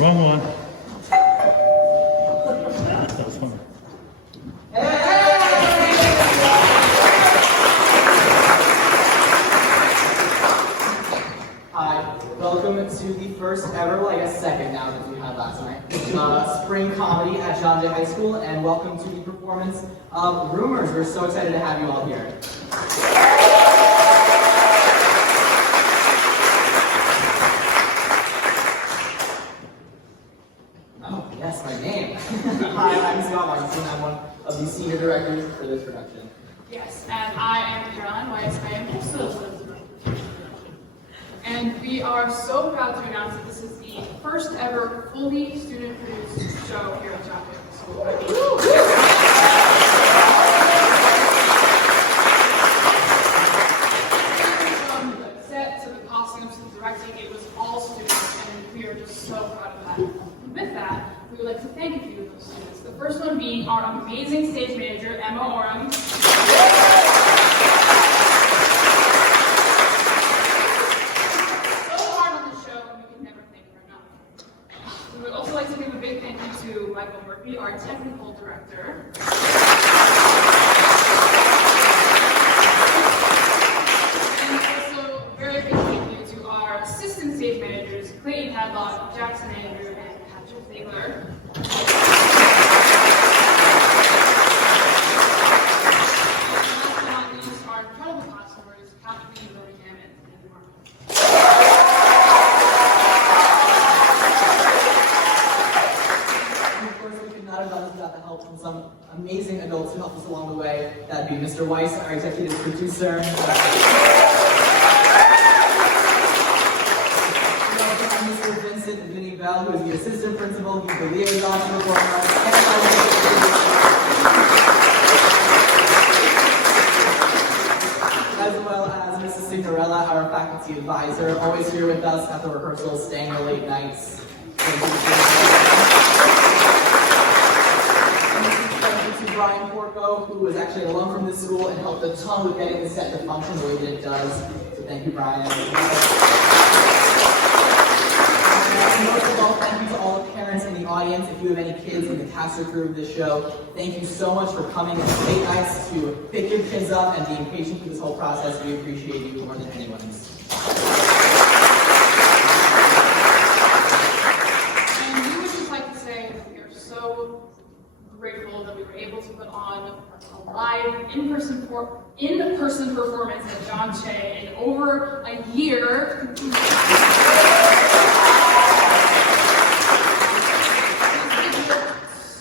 Wrong one. That was fun. Hi, welcome to the first ever, well I guess second now that we had last night, spring comedy at John Jay High School, and welcome to the performance of Rumors. We're so excited to have you all here. Oh, yes, my name. Hi, I'm Scott Martinson. I'm one of the senior directors for this production. Yes, and I am Caroline Weiss. I am also the and we are so proud to announce that this is the first ever fully student-produced show here at John Jay High School. From the set to the costumes to the directing, it was all students, and we are just so proud of that. And with that, we would like to thank a few of those students. The first one being our amazing stage manager, Emma Oram. We would also like to give a big thank you to Michael Murphy, our technical director. And also a very big thank you to our assistant stage managers, Clayton Hadlock, Jackson Andrew, and Patrick Ziegler. And last but not least, our incredible customers, Kathleen Willingham and Mark. Not have done this without the help from some amazing adults who helped us along the way. That'd be Mr. Weiss, our executive producer. Mr. Vincent Vinnie Bell, who is the assistant principal, he's the liaison to the program, as well as Mrs. Signorella, our faculty advisor, always here with us at the rehearsals, staying the late nights. Brian Porco, who was actually an alum from this school and helped a ton with getting the set to function the way that it does. So thank you, Brian. And most of all, thank you to all the parents in the audience. If you have any kids in the cast or crew of this show, thank you so much for coming at late nights to pick your kids up and being patient through this whole process. We appreciate you more than anyone else. And we would just like to say that we are so grateful that we were able to put on a live in-person performance at John Jay in over a year.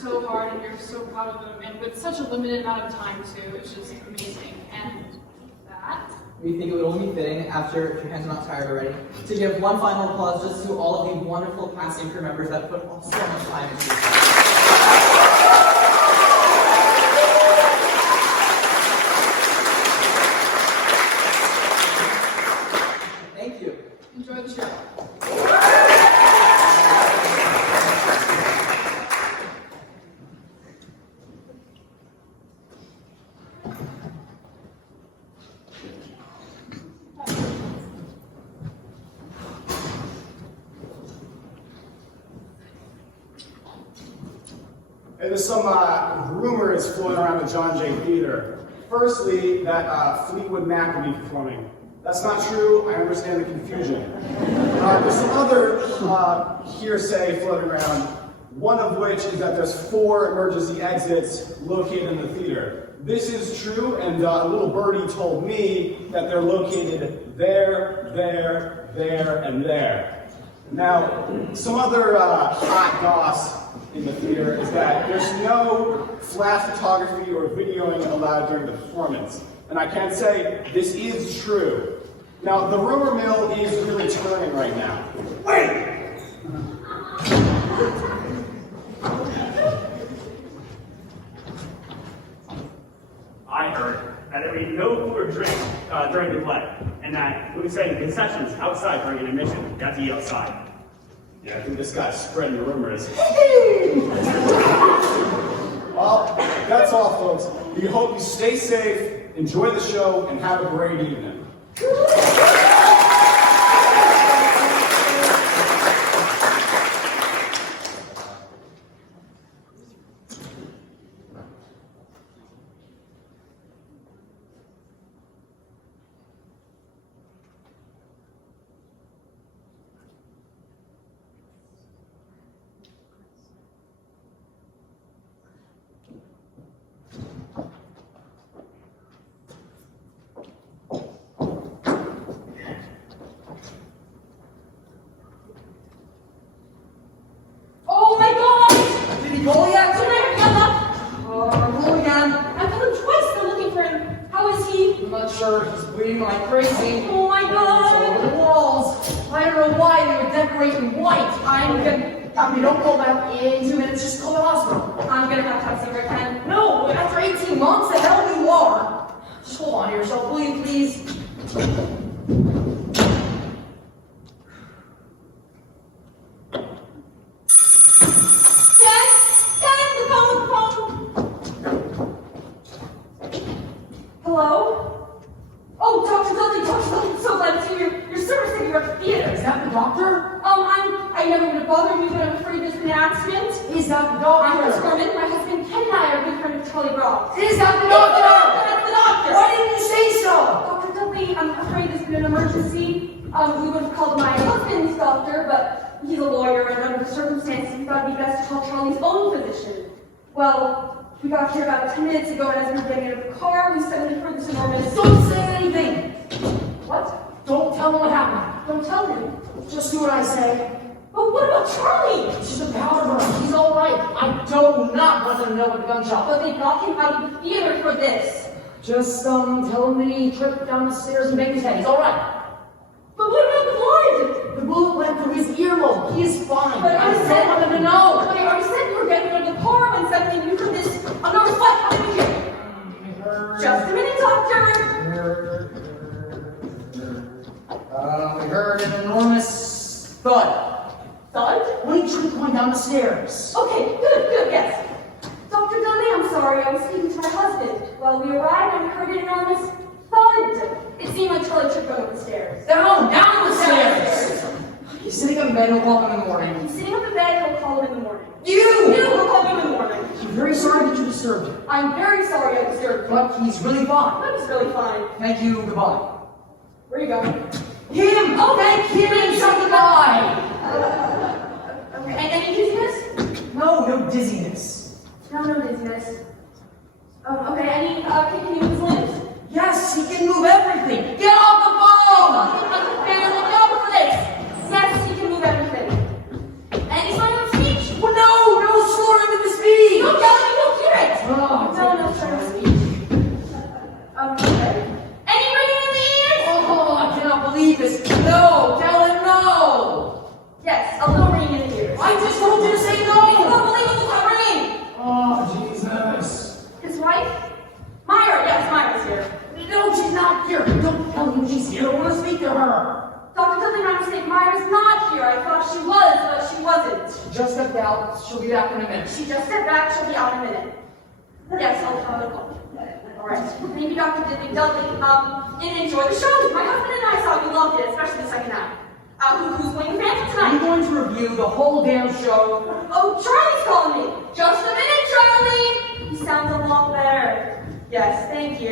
So hard, and you're so proud of them, and with such a limited amount of time too, which is amazing. And with that, We think it would only be fitting, after, if your hands are not tired already, to give one final applause just to all of the wonderful cast and crew members that put so much time into this. Thank you. enjoy the show. Hey, there's some rumors floating around the John Jay Theater. Firstly, that Fleetwood Mac will be performing. That's not true. I understand the confusion. There's some other hearsay floating around, one of which is that there's 4 emergency exits located in the theater. This is true, and a little birdie told me that they're located there, there, there, and there. Now, some other hot goss in the theater is that there's no flash photography or videoing allowed during the performance. And I can say this is true. Now, the rumor mill is really turning right now. Wait! I heard that there would be no food or drink during the play, and that we'll be setting concessions outside during intermission. You have to eat outside. Yeah, I think this guy's spreading the rumors. Well, that's all, folks. We hope you stay safe, enjoy the show, and have a great evening. shirt. He's bleeding like crazy. Oh my It's all over God. the walls. I don't know why they would decorate in white. I mean, don't call that in 2 minutes. Just call the hospital. I'm gonna have to have cigarette pen. No, after 18 months, the hell you are. Just hold on to yourself, will you, please? Dad, the phone. Hello? Oh, Dr. Dudley, I'm so glad to see you. Your service said you were at the theater. Is that the doctor? I never would have bothered you, but I'm afraid there's been an accident. Is that the I'm doctor? Miss Gorman. My husband Ken and I are good friends of Charlie Brock. Is that the That's doctor? the doctor. Why didn't you say so? Dr. Dudley, I'm afraid there's been an emergency. We would have called my husband's doctor, but he's a lawyer, and under the circumstances, we thought it'd be best to call Charlie's own physician. Well, we got here about 10 minutes ago, and as we were getting out of the car, we suddenly heard this enormous... Don't say anything. What? Don't tell him what happened. Don't tell him. Just do what I say. But what about Charlie? She's a powder burn. He's all right. I do not want them to know about the gunshot. But they brought him out of the theater for this. Just tell him that he tripped down the stairs and banged his head. He's all right. But what about the blood? The bullet went through his earlobe. He is fine. But I don't want him to know. But I already said we were getting out of the car when suddenly we heard this enormous what? How did we hear? Just a minute, doctor. We heard an enormous thud Thud? when he tripped going down the stairs. Okay, good, yes. Dr. Dudley, I'm sorry, I was speaking to my husband. Well, we arrived and we heard an enormous thud. It seemed like Charlie tripped over the stairs. Down the stairs. Downstairs. He's sitting up in bed. He'll call him in the morning. He's sitting up in bed, he'll call him in the morning. You! We'll call him in the morning. I'm very sorry that you disturbed him, I'm very sorry I disturbed him. but he's really fine. That was really fine. Thank you. Goodbye. Where are you going? Him! Oh, Thank him! So goodbye! Okay, any dizziness? No dizziness. No dizziness. Okay, any kicking in his limbs? Yes, he can move everything. Get off the phone! I can barely get over for this. Yes, he can move everything. Any sign of speech? Well, no slurring of the speed. Don't yell, you don't hear it. Oh, No sign of speech. Okay. Any ringing in the ears? Oh, I cannot believe this. No, tell him no. Yes, a little ringing in the ears. I just told you to say It's no. unbelievable, it's ringing. Oh, Jesus. His wife? Myra, yes, Myra's here. No, she's not here. Don't tell him she's here. I want to speak to her. Dr. Dudley, my mistake. Myra's not here. I thought she was, but she wasn't. She just stepped out. She'll be back in a minute. She just stepped back. She'll be out in a minute. Yes, I'll call. All right. Thank you, Dr. Dudley. Didn't enjoy the show. My husband and I saw you loved it, especially the second act. Who's playing the Phantom I'm tonight? going to review the whole damn show. Oh, Charlie's calling me. Just a minute, Charlie. He sounds a lot better. Yes, thank you.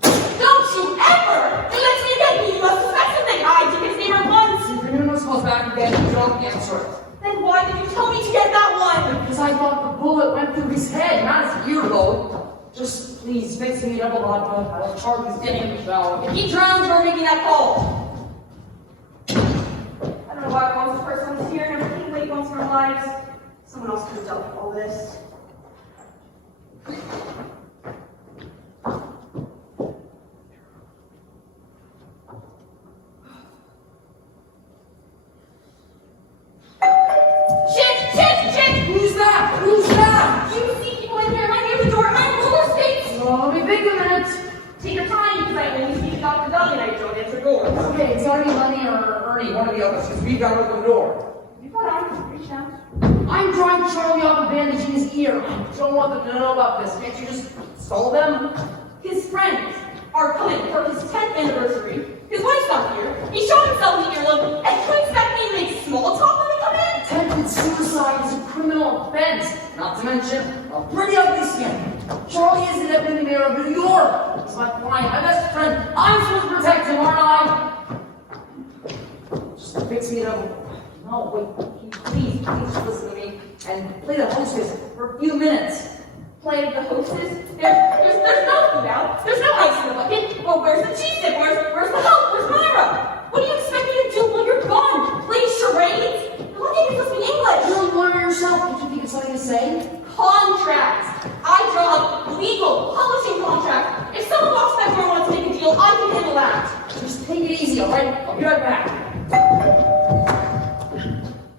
Don't you ever do that to me again. You must suspect something. I did his name once. If your numerous calls back again, you don't answer it. Then why did you tell me to get that one? Because I thought the bullet went through his head, not his earlobe. Just please mix me double vodka. I'll charge his getting in the shower. If he drowns, you're making that call. I don't know why I was the first one here and everything late once in our lives. Someone else could have dealt with all this. Shit! Who's that? Who's that? You see people in here, right near the door. I'm roller skates. Oh, let me think a minute. Take your time, because I only see Dr. Dudley and I don't answer doors. Okay, it's gotta be Lenny or Ernie, one of the others, because we've got to open the door. You put on, reach down. I'm trying to Charlie off a bandage in his ear. I don't want them to know about this. Can't you just stall them? His friends are coming for his 10th anniversary. His wife's not here. He shot himself in the earlobe, and you expect me to make small talk when they come in? Attempted suicide is a criminal offense, not to mention a pretty ugly skin. Charlie isn't living in the mayor of New York. He's my client, my best friend. I'm supposed to protect him, aren't I? Just fix me up. No, wait, please listen to me and play the hostess for a few minutes. Play the hostess? There's no food out. There's no ice in the bucket. Well, where's the cheese dip? Where's the help? Where's Myra? What do you expect me to do while you're gone? Play charades? You're lucky you speak English. You're a lawyer yourself. Did you think of something to say? Contracts. I draw up legal publishing contracts. If someone walks back door and wants to make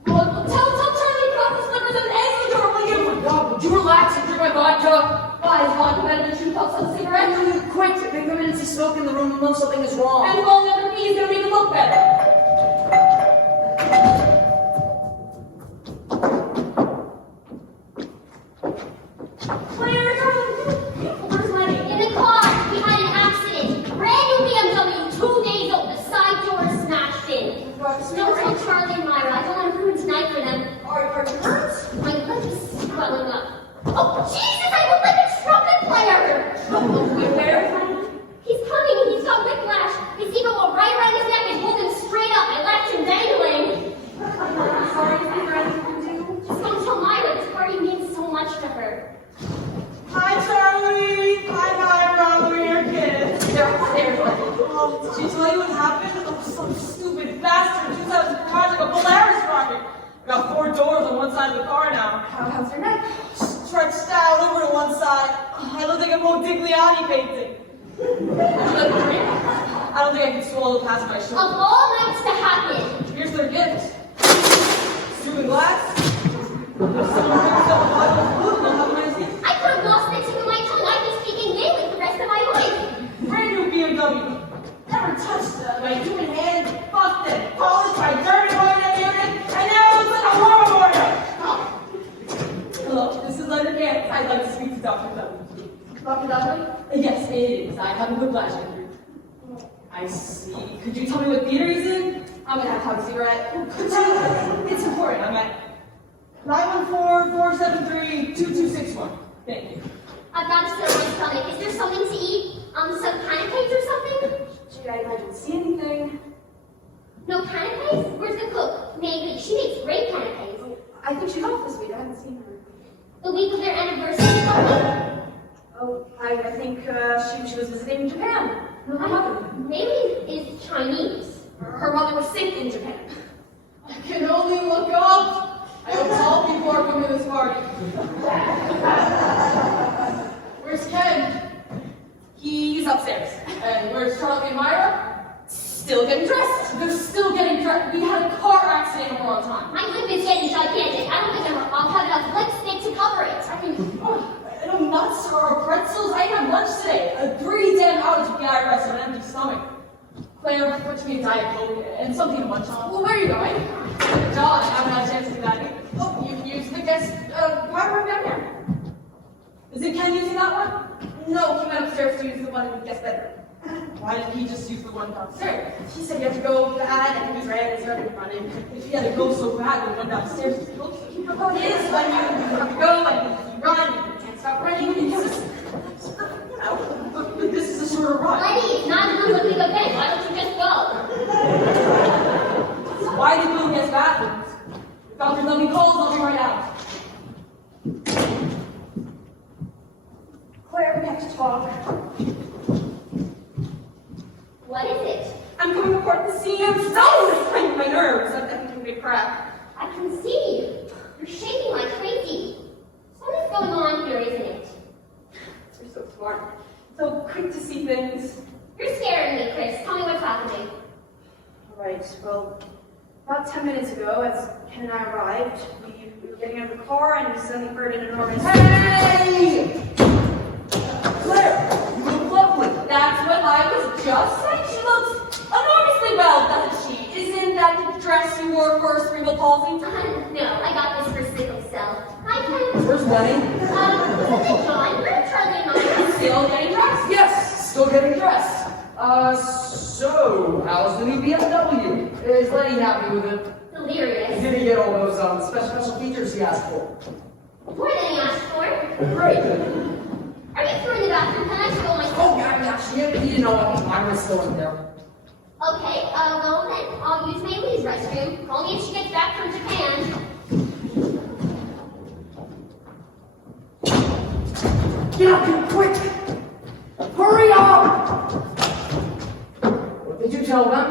Well, tell Charlie to put the slippers and eggs in the door, will you? God, would you relax and drink my vodka? Why is vodka better than 2 puffs of cigarette? Quick, take a minute to smoke in the room and know something is wrong. And falling on your knees is gonna make it look better. Where's Lenny? In the car. We had an accident. Brand new BMW, 2 days old. The side door smashed in. No, tell Charlie and Myra. I don't want to ruin tonight for them. Are you hurt? My leg is swelling up. Oh, Jesus! I look like a trumpet player! Where? He's coming. He's got whiplash. His eagle will right around his neck and hold him straight up. I left him dangling. Sorry, is there anything to do? Just don't tell Myra. This party means so much to her. Hi, Charlie. Hi, Myra. We're your kids. They're upstairs. Oh, did she tell you what happened? Oh, some stupid bastard used that as a garage like a Polaris rocket. We got 4 doors on one side of the car now. How's your neck? Stretched out over to one side. I look like a Modigliani painting. I don't think I can swallow past my Of shoulder. all nights to happen. Here's their gift. Stupid glass. I could have lost the tip of my tongue. I'd be speaking Gaelic the rest of my life. Brand new BMW. Never touched by human hand. Busted. Polished by dirty boy that unit. And now it's like a war warrior. Hello, this is Leonard Gantz. I'd like to speak to Dr. Dudley. Dr. Dudley? Yes, it is. I have a whiplash injury. I see. Could you tell me what theater he's in? I'm gonna have to have a cigarette. Could you? It's important. I'm at 914-473-2261. Thank you. I've got a still my stomach. Is there something to eat? Some canapes or something? Gee, I didn't see anything. No canapes? Where's the cook? Maybe. She makes great canapes. I think she's off this week. I haven't seen her. The week of their anniversary party? Oh, I think she was visiting Japan. Her mother. Maybe is Chinese. Her mother was sick in Japan. I can only look up. I hope all people are coming to this party. Where's Ken? He's upstairs. And where's Charlie and Myra? Still getting dressed. They're still getting dressed. We had a car accident and we're on time. My lip is getting gigantic. I don't think I'll have enough lipstick to cover it. I mean, no nuts or pretzels. I didn't have lunch today. A 3-day outage at the IRS on an empty stomach. Claire, put me a Diet Coke and something to munch on. Well, where are you going? John, I haven't had a chance to do that yet. Oh, you used the guest bathroom down here. Is it Ken using that one? No, he went upstairs to use the one in the guest bedroom. Why didn't he just use the one downstairs? He said you have to go bad, and he was red and started running. If he had to go so bad when he went downstairs, he Well, it is when you go and you run, you can't stop running. It's just, you know. but this is a shorter run. Lenny, it's not enough of a big event. Why don't you just go? Why did Boone get bathrooms? If Dr. Dudley calls, I'll be right out. Claire, we have to talk. What is it? I'm coming to court this scene. I'm so straining my nerves. I think I'm gonna crack. I can see you. You're shaking like crazy. Something's going on here, isn't it? You're so smart. So quick to see things. You're scaring me, Chris. Tell me what's happening. All right, well, about 10 minutes ago, as Ken and I arrived, we were getting out of the car and we suddenly heard an enormous... Hey! Claire, you look lovely. That's what I was just saying. She looks enormously well, doesn't she? Isn't that the dress you wore for cerebral palsy? No, I got this for sickle cell. Hi, Ken. Where's Lenny? Hey, John. Where's Charlie and Myra? Still getting dressed? Yes, still getting dressed. So, how's the new BMW? Is Lenny happy with it? Delirious. Did he get all those special features he asked for? More than he asked for. Great. Are you through in the bathroom? Can I just go myself? Oh, yeah, you know what? Myra's still in there. Okay, well then, I'll use Maylie's restroom. Only if she gets back from Japan. Get up here, quick! Hurry up! What did you tell them?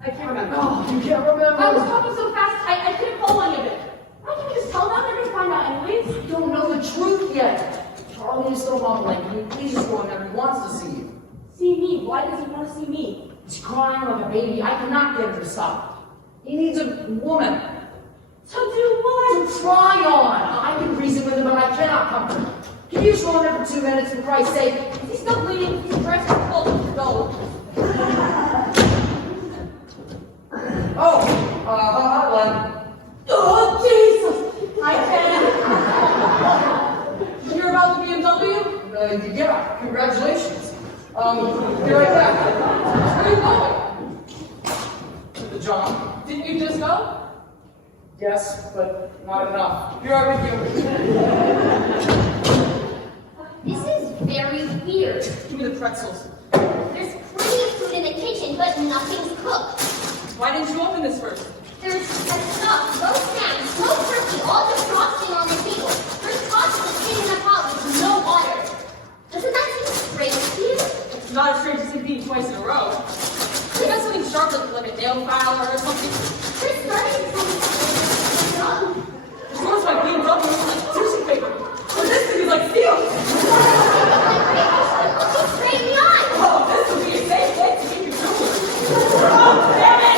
I can't remember. Oh, you can't remember? I was talking so fast, I couldn't pull any of it. Why can't you just tell them? They're going to find out anyways. You don't know the truth yet. Charlie is still mumbling. Can you please just go in there? He wants to see you. See me? Why does he want to see me? He's crying like a baby. I cannot get him to stop. He needs a woman. To do what? To try on. I can reason with him, but I cannot comfort him. Can you slow him down for 2 minutes, for Christ's sake? Is he still bleeding? He's dressed in full. No. Oh, hi, Len. Oh, Jesus! I can. You hear about the BMW? Yeah, congratulations. Be right back. Where are you going? To the John. Didn't you just go? Yes, but not enough. Be right with you. This is very weird. Give me the pretzels. There's plenty of food in the kitchen, but nothing's cooked. Why didn't you open this first? There's stuff, roast ham, smoked turkey, all the frosting on the table. There's pasta sitting in a pot with no water. Doesn't that seem strange to you? It's not as strange as it being twice in a row. You got something sharp like a nail file or something? We're starting to wrong. As far as my BMW is like tissue paper. But this thing is like steel. Looking straight in the eye. Oh, this would be a safe place to keep your jewelry. Oh, damn it!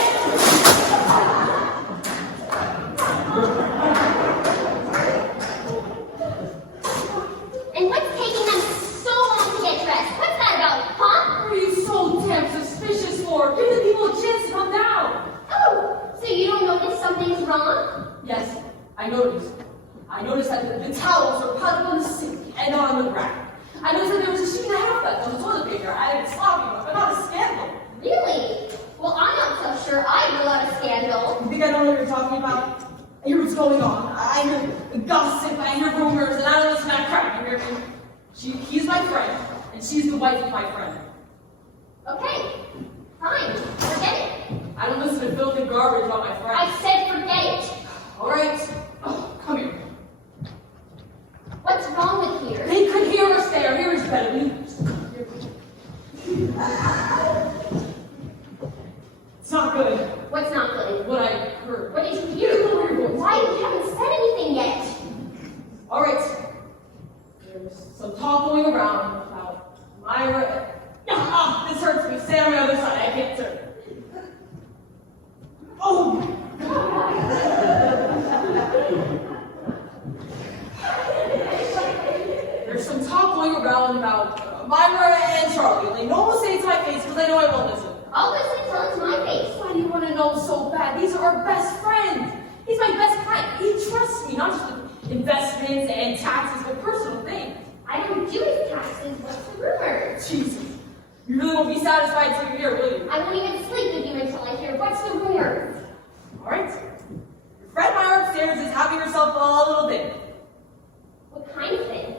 And what's taking them so long to get dressed? What's that about, huh? What are you so damn suspicious for? Give the people a chance to come down. Oh, so you don't notice something's wrong? Yes, I noticed. I noticed that the towels were piled on the sink and not on the rack. I noticed that there was a sheet and a half left on the toilet paper. I had it sloppy, but not a scandal. Really? Well, I'm not so sure I rule out a scandal. You think I don't know what you're talking about? I hear what's going on. I hear gossip, I hear rumors, and I don't listen to that crap, you hear me? He's my friend, and she's the wife of my friend. Okay, fine, forget it. I don't listen to filthy garbage about my friend. I said forget it. All right. Oh, come here. What's wrong with here? They could hear us there. Here is better. It's not good. What's not good? What I heard. What did you hear? Why you haven't said anything yet? All right. There's some talk going around about Myra. Ah, this hurts me. Stay on my other side. I can't turn. Oh. There's some talk going around about Myra and Charlie. Like, no one will say it to my face because I know I won't listen. I'll listen till it's my face. Why do you want to know so bad? These are our best friends. He's my best client. He trusts me, not just with investments and taxes, but personal things. I don't do his taxes. What's the rumor? Jesus. You really won't be satisfied till you hear, will you? I won't even sleep with you until I hear what's the rumor. All right. Your friend Myra upstairs is having herself a little thing. What kind of thing?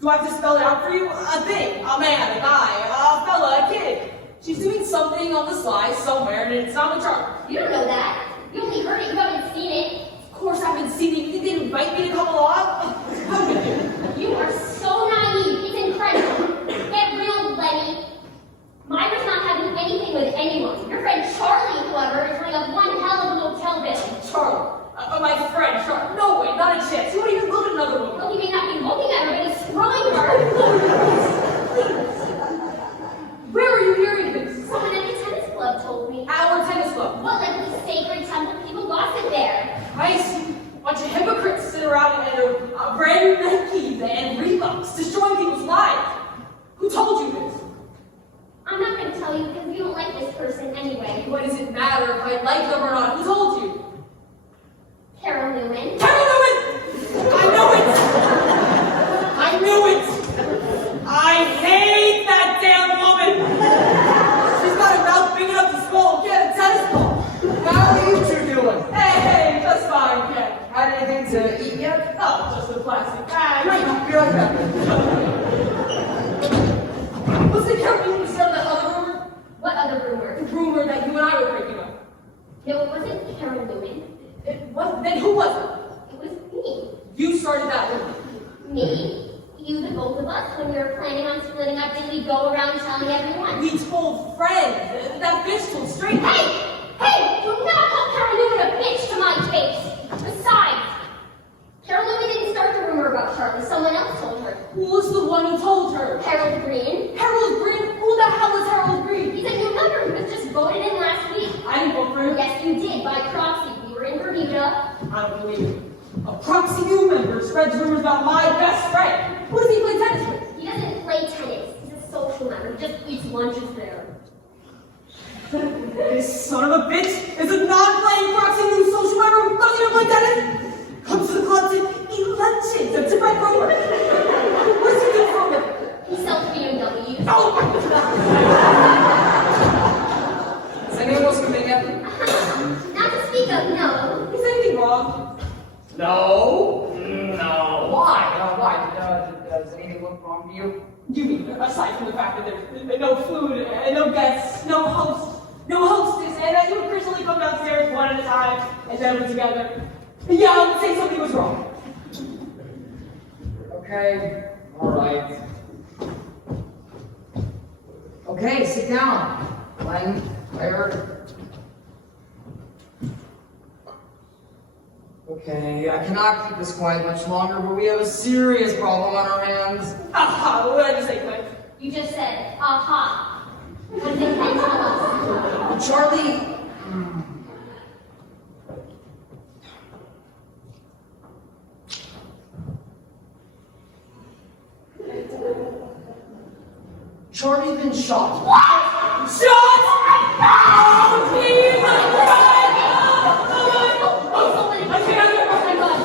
Do I have to spell it out for you? A thing. A man, a guy, a fella, a kid. She's doing something on the sly somewhere, and it's not the chart. You don't know that. You only heard it. You haven't seen it. Of course I haven't seen it. You think they'd invite me to come along? How could you? You are so naive. It's incredible. Get real, Lenny. Myra's not having anything with anyone. Your friend Charlie, however, is running up one hell of a motel bill. Charlie. My friend, Charlie. No way, not a chance. You won't even look at another woman. Well, he may not be looking at her, but he's screwing her. Where are you hearing this? Someone at the tennis club told me. Our tennis club. Well, like the sacred temple, people gossip there. I see a bunch of hypocrites sit around and brand new Nikes and Reeboks, destroying people's lives. Who told you this? I'm not going to tell you because you don't like this person anyway. What does it matter if I like them or not? Who told you? Carol Newman. Carol Newman! I knew it! I knew it! I hate that damn woman! She's got a mouth big enough to swallow a tennis ball. How are you two doing? Hey, just fine, Ken. Had anything to eat yet? Oh, just a plastic bag. Great, be right back. Was it Carol Newman who started that other rumor? What other rumor? The rumor that you and I were breaking up. No, it wasn't Carol Newman. It was, then who was it? It was me. You started that rumor. Me, you, the both of us, when we were planning on splitting up, did we go around telling everyone? We told friends. That bitch told strangers. Hey! Hey! Do not call Carol Newman a bitch to my face! Besides, Carol Newman didn't start the rumor about Charlie. Someone else told her. Who was the one who told her? Harold Green. Harold Green? Who the hell is Harold Green? He's a new member who was just voted in last week. I didn't vote for him. Yes, you did, by Duh. I don't believe it. A Proxy U member spreads rumors about my best friend. Who does he play tennis with? He doesn't play tennis. He's a social member. He just eats lunches there. This son of a bitch is a non-playing Proxy U social member who doesn't even play tennis. Comes to the club to eat lunches and to write rumors. What does he do for a living? He sells BMWs. Oh my Is anyone else coming in? Not to speak of, no. Is anything wrong? No. No. Why? Why? Does anything look wrong to you? You mean, aside from the fact that there's no food, and no guests, no hostess, and that you would personally come downstairs one at a time and then we're together. Yeah, I would say something was wrong. Okay. All right. Okay, sit down. Glenn, Claire. Okay, I cannot keep this quiet much longer, but we have a serious problem on our hands. Aha, what did I just say, Clint? You just said, aha. What did Ken tell us? Charlie. Charlie's been shot. Shut down, please!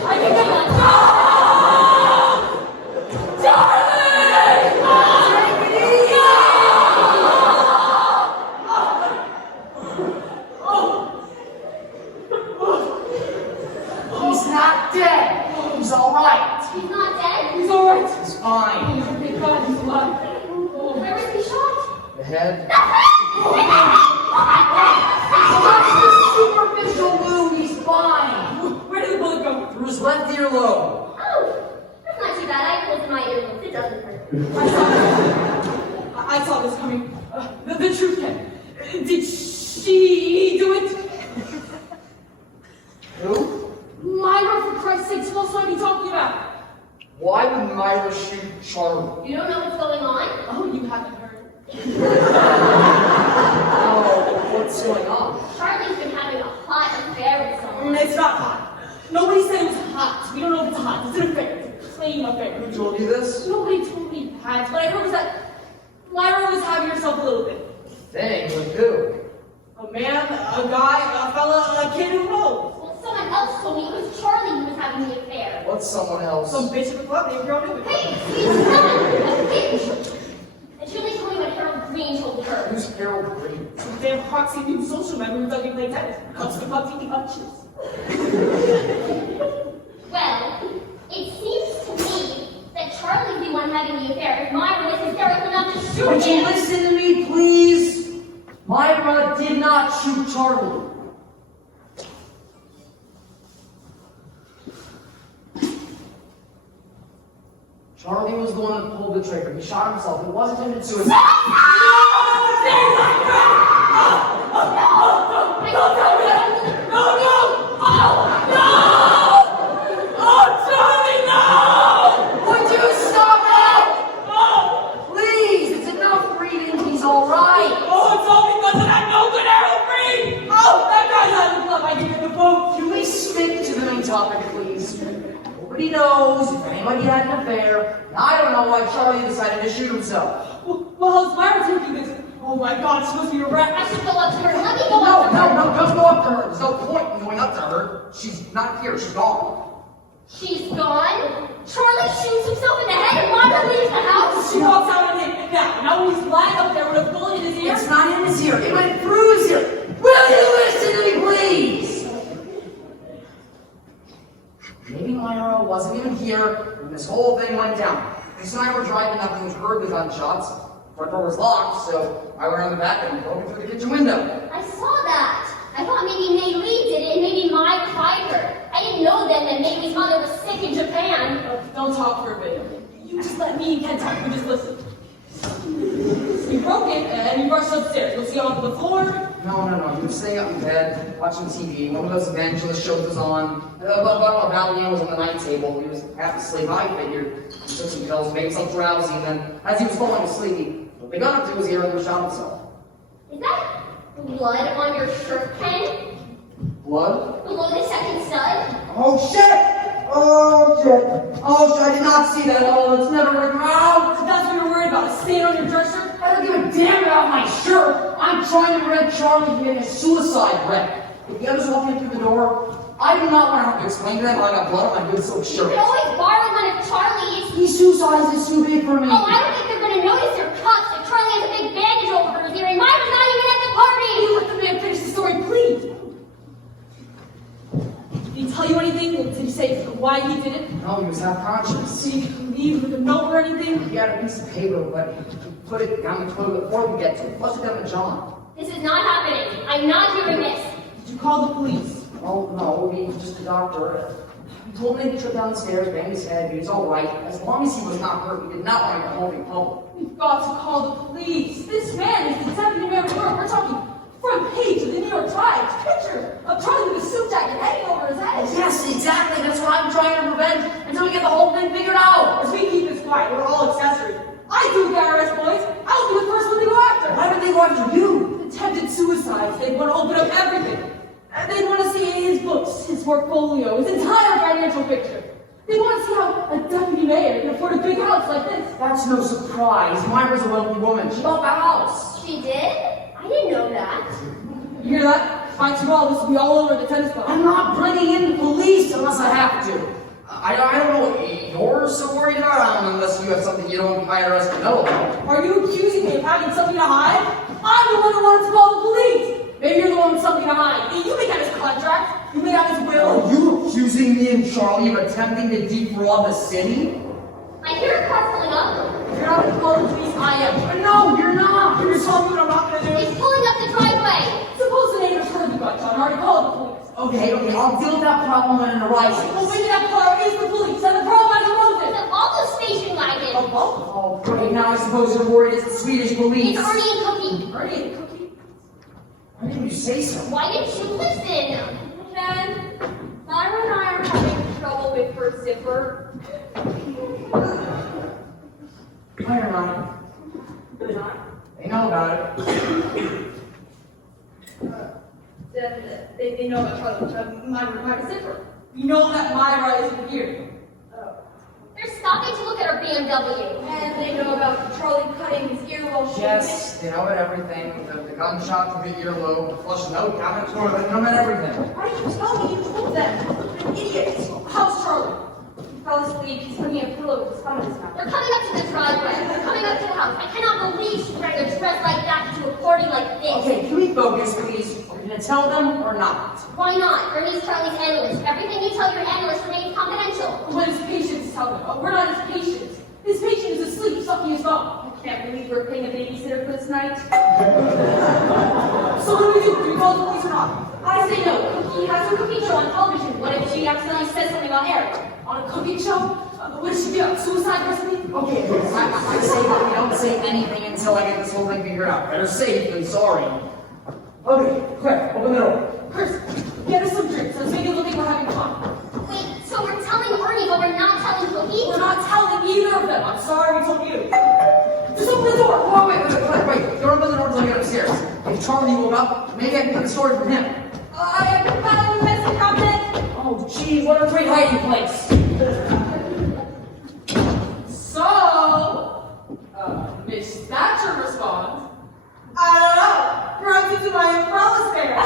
I can't. He's not dead. He's all right. He's not dead? He's alright. He's fine. Thank God he's alive. Where was he shot? The head. The It's just a superficial wound. He's fine. Where did the bullet go? Through his left earlobe. Oh, that's not too bad. I closed my earlobes. It doesn't hurt. I saw this coming. The truth, Ken. Did she do it? Who? Myra, for Christ's sake, what are you talking about? Why would Myra shoot Charlie? You don't know what's going on? Oh, you haven't heard. Oh, what's going on? Charlie's been having a hot affair with someone. It's not hot. Nobody said it was hot. We don't know if it's hot. It's an affair. It's a plain affair. Who told you this? Nobody told me that. What I heard was that Myra was having herself a little bit. Thing with who? A man, a guy, a fella, a kid, who knows? Well, someone else told me it was Charlie who was having the affair. What's someone else? Some bitch at the club named Girl Newman. Hey, he's not a bitch. And Julie told me what Harold Green told her. Who's Harold Green? Some damn Proxy U social member who doesn't play tennis. Comes to the club eating lunches. Well, it seems to me that Charlie's the one having the affair, and Myra was hysterical enough to shoot Would you him. listen to me, please? Myra did not shoot Charlie. Charlie was the one who pulled the trigger. He shot himself. It wasn't intended suicide. Would you stop it? Please, it's enough reading. He's all right. Oh, it's all because of that no good Harold Green! Oh, that guy's out of the club. I give you the vote. Can we stick to the main topic, please? Nobody knows if anybody had an affair. And I don't know why Charlie decided to shoot himself. Well, how's Myra taking this? Oh my God, it's supposed to be a rat. I should go up to her. Let me go No, up to her. don't go up to her. There's no point in going up to her. She's not here. She's gone. She's gone. Charlie shoots himself in the head and Myra leaves the house. She walks out on him. Now when he's lying up there with a bullet in his ear. It's not in his ear. It went through his ear. Will you listen to me, please? Maybe Myra wasn't even here when this whole thing went down. Chris and I were driving up and we heard the gunshots. Front door was locked, so I went around the back and broke it through the kitchen window. I saw that. I thought maybe Mei Lee did it and maybe Myra fired her. I didn't know then that Mei Lee's mother was sick in Japan. Don't talk for a bit. You just let me and Ken talk. We just listen. You broke it and you rushed upstairs. Was he on the floor? No. He was staying up in bed, watching TV. One of those evangelist shows was on. Valiant was on the night table. He was half asleep. I figured he took some pills, made himself drowsy, and then as he was falling asleep, they got up to his ear and shot himself. Is that blood on your shirt, Ken? Blood? Below the second stud? Oh shit! Oh shit! Oh shit! I did not see that at all. It's never gonna come out. That's what you're worried about, a stain on your dress shirt? I don't give a damn about my shirt. I'm trying to prevent Charlie from getting a suicide wreck. If the others walk in through the door, I do not want to have to explain to them how I got blood on my good silk You shirt. can always borrow one of Charlie's. These shoe sizes is too big for me. Oh, I don't think they're gonna notice your cuffs if Charlie has a big bandage over his ear and Myra's not even at the party. You let the man finish the story, please. Did he tell you anything? Did he say why he did it? No, he was half conscious. Did he leave with a note or anything? He had a piece of paper, but he put it down the toilet before we get to it. Flushed it down to John. This is not happening. I'm not hearing this. Did you call the police? Oh, no, he was just a doctor. He told me to trip down the stairs, bang his head, but he's all right. As long as he was not hurt, we did not want to go home in public. We've got to call the police. This man is the deputy mayor of New York. We're talking front page of the New York Times. Picture of Charlie with a suit jacket hanging over his head. Yes, exactly. That's what I'm trying to prevent until we get the whole thing figured out. As we keep this quiet, we're all accessories. I do the IRS boys. I'll be the first one to go after. Why would they go after you? Attempted suicides. They want to open up everything. And they want to see his books, his portfolio, his entire financial picture. They want to see how a deputy mayor can afford a big house like this. That's no surprise. Myra's a wealthy woman. She bought the house. She did? I didn't know that. You hear that? By tomorrow, this will be all over the tennis club. I'm not bringing in the police unless I have to. I don't know what you're so worried about, unless you have something you don't want the IRS to know about. Are you accusing me of having something to hide? I'm the one who wanted to call the police. Maybe you're the one with something to hide. You make out his contract. You make out his will. Are you accusing me and Charlie of attempting to defraud the city? I hear a car pulling up. If you're not going to call the police, I am. No, you're not. You're telling me what I'm not going to do? He's pulling up the driveway. Suppose the neighbors heard the gunshot and already called the police. Okay, I'll deal with that problem when it arises. Well, maybe that car is the police and the problem has arisen. It's a Volvo station wagon. Oh, great. Now I suppose you're worried it's the Swedish police. It's Ernie and Cookie. Ernie and Cookie? Why didn't you say so? Why didn't you listen? Ken, Myra and I are having trouble with her zipper. Why or not? They know about it. They know about Myra's zipper. You know that Myra isn't here. They're stopping to look at our BMW. And they know about Charlie cutting his ear while she Yes, they know about everything. The gunshot to the earlobe, flush a note down the toilet, they know about everything. Why didn't you tell me? You told them. You're idiots. How's Charlie? He fell asleep. He's putting a pillow with his thumb in his mouth. They're coming up to the driveway. They're coming up to the house. I cannot believe she's wearing a dress like that to a party like this. Okay, can we focus, please? Are you gonna tell them or not? Why not? Ernie's Charlie's analyst. Everything you tell your analyst remains confidential. What his patients tell him about? We're not his patients. His patient is asleep, sucking his thumb. I can't believe we're paying a babysitter for this night. So what do we do? Do we call the police or not? I say no. Cookie has her cooking show on television. What if she accidentally says something on air? On a cooking show? What did she do? A suicide recipe? Okay, I say that we don't say anything until I get this whole thing figured out. Better safe than sorry. Okay, quick, open the door. Chris, get us some drinks. Let's make it look like we're having fun. Wait, so we're telling Ernie, but we're not telling Cookie? We're not telling either of them. I'm sorry we told you. Just open the door. Oh, wait. Don't open the door until I get upstairs. If Charlie woke up, maybe I can get the story from him. I have found a message, Captain. Oh, gee, what a great hiding place. So, Miss Thatcher responds, I don't know. Perhaps it's in my umbrella spare.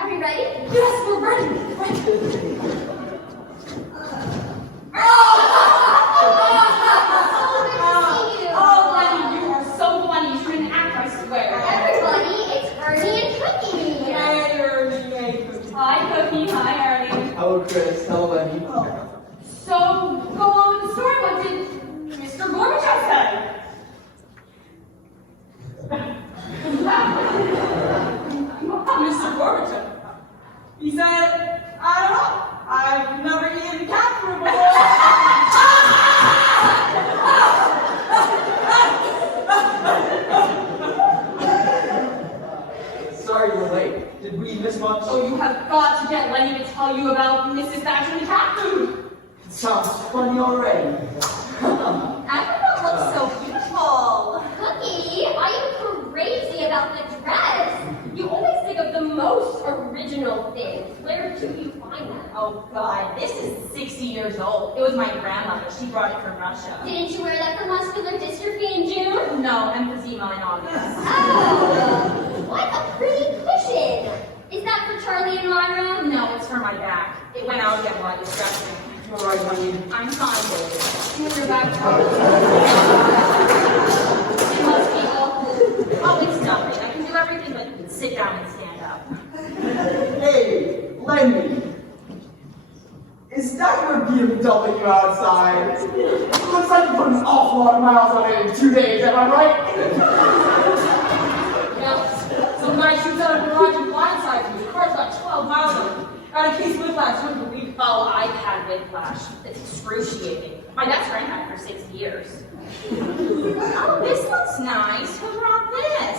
Are you ready? Yes, we're ready. Oh, Lenny, you are so funny. You shouldn't act, I swear. Everybody, it's Ernie and Cookie. Hey, Ernie, hey, Cookie. Hi, Cookie. Hi, Ernie. Hello, Chris. Hello, Lenny. So, go on with the story. What did Mr. Gorbachev say? Mr. Gorbachev. He said, I don't know. I've never eaten cat food before. Sorry we're late. Did we miss much? Oh, you have got to get Lenny to tell you about Mrs. Thatcher and cat food. Sounds funny already. Everyone looks so beautiful. Cookie, are you crazy about the dress? You always think of the most original things. Where do you find that? Oh God, this is 60 years old. It was my grandmother. She brought it from Russia. Didn't you wear that for muscular dystrophy in June? No, emphysema in August. Oh, what a pretty cushion. Is that for Charlie and Myra? No, it's for my back. It went out again while I was dressing. You're right, honey. I'm fine, baby. Move your back, Charlie. It must be awful. Oh, it's nothing. I can do everything but sit down and stand up. Hey, Lenny. Is that your BMW outside? It looks like you put an awful lot of miles on it in 2 days, am I right? Yeah, some guy shoots out a garage and blindsides me. His car's got 12 miles on it. Got a case of whiplash, you wouldn't believe. Oh, I've had whiplash. It's excruciating. My best friend had it for 6 years. Oh, this looks nice. Who brought this?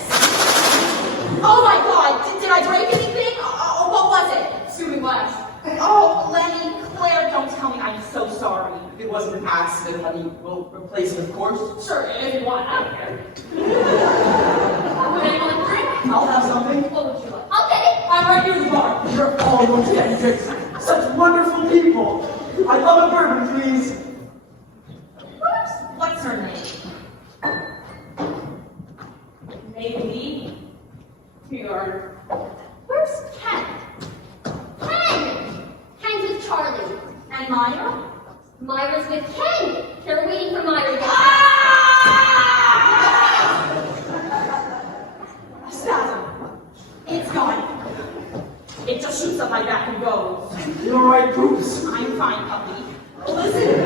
Oh my God! Did I break anything? Oh, what was it? Assuming glass. Oh, Lenny, Claire, don't tell me. I'm so sorry. It wasn't an accident, honey. We'll replace it, of course. Sure, if you want, I don't care. Would anyone like a drink? I'll have something. What would you like? I'll get it. I'm right near the bar. You're all going to get drinks. Such wonderful people. I'd love a bourbon, please. What's her name? Maybe. Here. Where's Ken? Ken! Ken's with Charlie. And Myra? Myra's with Ken. They're waiting for Myra to get Spasm. It's gone. It just shoots up my back and goes. You're right, Poops. I'm fine, puppy. Listen,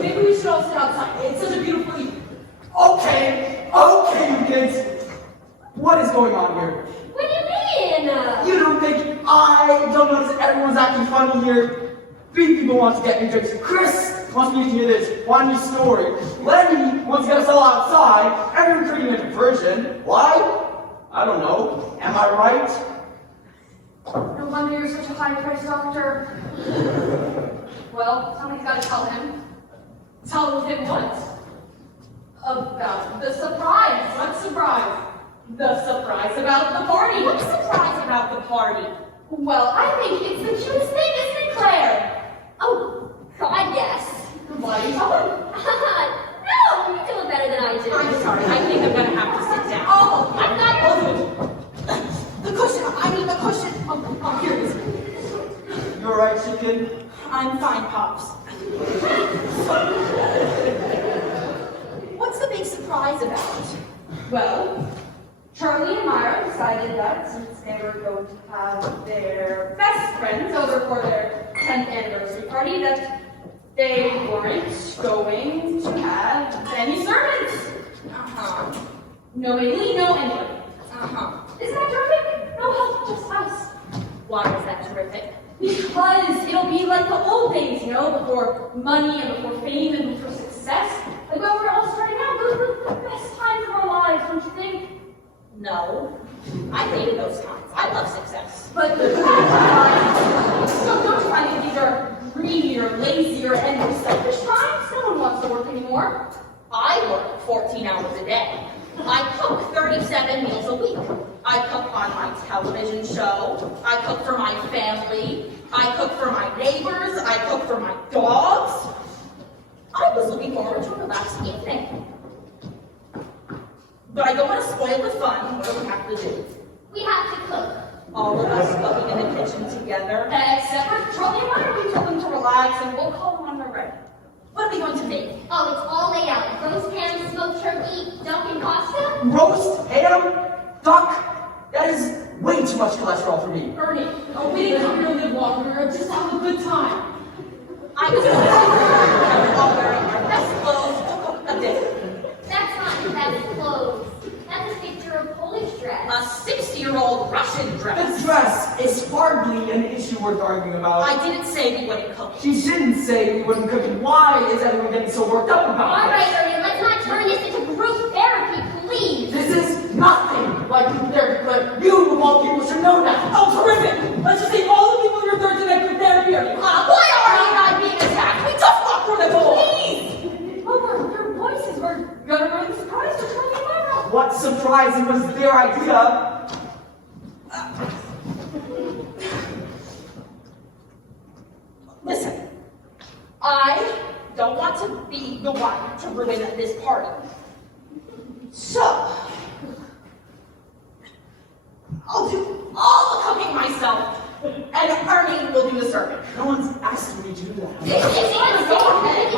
maybe we should all sit outside. It's such a beautiful evening. Okay, you kids. What is going on here? What do you mean? You don't think I don't notice that everyone's acting funny here? 3 people want to get me drinks. Chris wants me to hear this funny story. Lenny wants to get us all outside. Everyone's creating a diversion. Why? I don't know. Am I right? No wonder you're such a high-priced doctor. Well, somebody's got to tell him. Tell him what? About the surprise. What surprise? The surprise about the party. What's surprise about the party? Well, I think it's the cutest thing, isn't it, Claire? Oh, God, yes. Why do you tell him? No, you do it better than I do. I'm sorry. I think I'm gonna have to sit down. Oh, I've got The cushion. I need the cushion. Oh, here it is. You're right, chicken. I'm fine, Pops. What's the big surprise about? Well, Charlie and Myra decided that since they were going to have their best friends over for their 10th anniversary party, that they weren't going to have any servants. Uh-huh. No Italy, no anybody. Uh-huh. Isn't that terrific? No help, just us. Why is that terrific? Because it'll be like the old days, you know, before money and before fame and before success. Like when we're all starting out, those were the best times of our lives, don't you think? No. I hated those times. I love success. But the times, so don't you find that these are greedier, lazier, and more selfish times? No one wants to work anymore. I work 14 hours a day. I cook 37 meals a week. I cook on my television show. I cook for my family. I cook for my neighbors. I cook for my dogs. I was looking forward to a relaxing evening. But I don't want to spoil the fun. What do we have to do? We have to cook. All of us cooking in the kitchen together. Except for Charlie and Myra, we told them to relax, and we'll call them when we're ready. What are we going to make? Oh, it's all laid out. Roast ham, smoked turkey, duck, and pasta. Roast, ham, duck. That is way too much cholesterol for me. Ernie, we didn't come here to live long. We were just to have a good time. I was all wearing our best clothes to cook a dinner. That's not the best clothes. That's a picture of Polish dress. A 60-year-old Russian dress. The dress is hardly an issue worth arguing about. I didn't say we wouldn't cook. She didn't say we wouldn't cook. Why is everyone getting so worked up about All it? right, Ernie, let's not turn this into group therapy, please. This is nothing like therapy, but you of all people should know that. Oh, terrific! Let's just take all the people in your third connected therapy area. Why are you not being attacked? surprised it was their idea. Listen, I don't want to be the one to ruin this party. So, I'll do all the cooking myself, and Ernie will do the serving. No one's asking me to do that. Go ahead.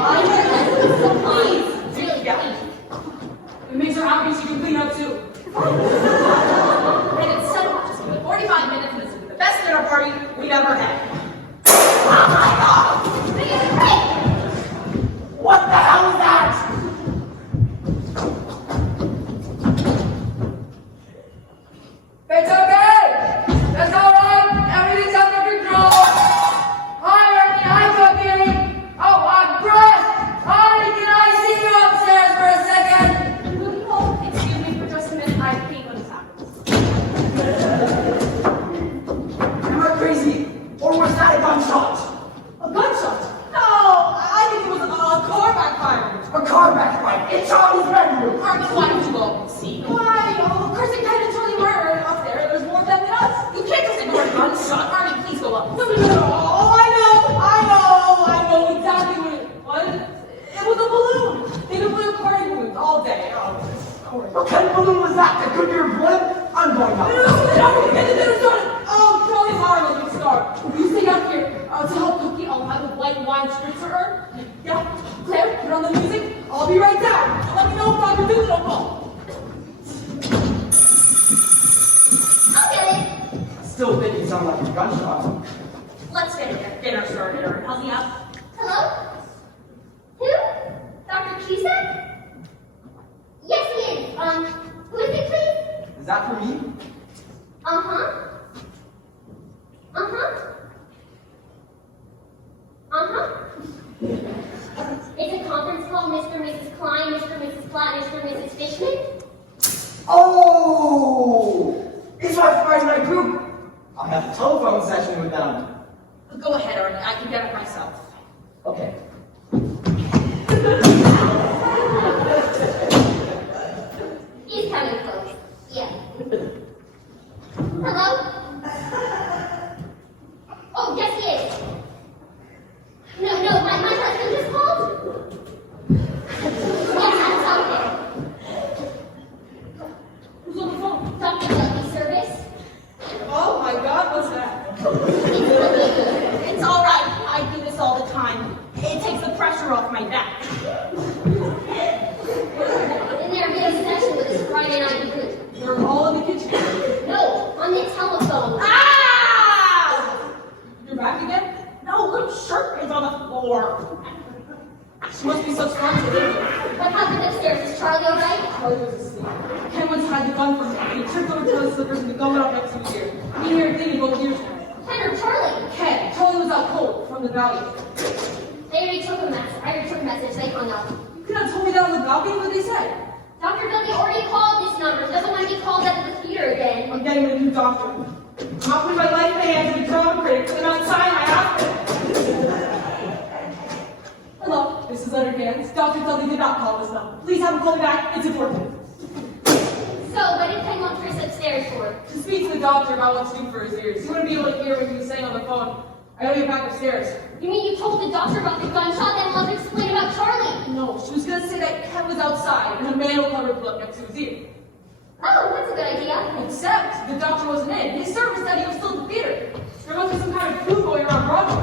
Please, really, yeah. It makes her happy she can clean up too. And it's so much. It's been 45 minutes, and this is the best dinner party we've ever had. What the hell is that? It's okay! It's alright! Everything's under control! Hi, Ernie! Hi, Cookie! Oh, Chris! Honey, can I see you upstairs for a second? Oh, excuse me for just a minute. I hate when this happens. Am I crazy? Or was that a gunshot? A gunshot? No, I think it was a car backfiring. A car backfired in Charlie's bedroom. Ernie, why don't you go see? Why? Oh, Chris and Ken and Tony were up there. There's more of them than us. You can't just ignore a gunshot. Ernie, please go up. No. Oh, I know exactly what it was. It was a balloon. They've been putting party balloons all day. Oh, of course. What kind of balloon was that? The Goodyear blimp? I'm going up. No, get the dinner started. Oh, Charlie's hard like a star. You stay out here to help Cookie. I'll have the white wine spritz for her. Yeah, Claire, put on the music. I'll be right down. Let me know if Dr. Doolittle don't call. I'll get it. Still think you sound like a gunshot. Let's get it. Dinner started. Ernie, help me out. Hello? Who? Dr. Cusack? Yes, he is. Who is it, please? Is that for me? Uh-huh. Uh-huh. Uh-huh. It's a conference call, Mr. and Mrs. Klein, Mr. and Mrs. Platt, Mr. and Mrs. Fishman. Oh! It's my Friday night group. I'll have a telephone session with them. Go ahead, Ernie. I can get it myself. Okay. He's coming close. Yeah. Hello? Oh, yes, he is. No, my husband just called. Yeah, I'll talk Who's on the phone? Dr. Dudley's service. Oh my God, what's that? It's all right. I do this all the time. It takes the pressure off my back. And they're getting a session with his Friday night group. They're all in the kitchen. No, on the telephone. Ah! You're back again? No, little shirt is on the floor. She must be so strong today. What happened upstairs? Is Charlie all right? Charlie was asleep. Ken once had the gun from me. He tripped over Charlie's slippers and the gun went up next to his ear. Me here thinking both ears. Ken or Charlie? Ken. Charlie was out cold from the valley. They already took a message. I already took a message. They hung up. You could have told me that on the balcony, what they said. Dr. Dudley already called this number. Doesn't want to be called out of the theater again. I'm getting a new doctor. I'm not putting my life in the hands of a drama critic for the amount of time I have. Hello, this is Leonard Gans. Dr. Dudley did not call this number. Please have him call me back. It's important. So, what did Ken want Chris upstairs for? To speak to the doctor about what to do for his ears. He wouldn't be able to hear what he was saying on the phone. I gotta get back upstairs. You mean you told the doctor about the gunshot, then love to explain about Charlie? No, she was gonna say that Ken was outside and a man with covered blood next to his ear. Oh, that's a good idea. Except the doctor wasn't in. His servant said he was still at the theater. There must be some kind of flu going around Broadway.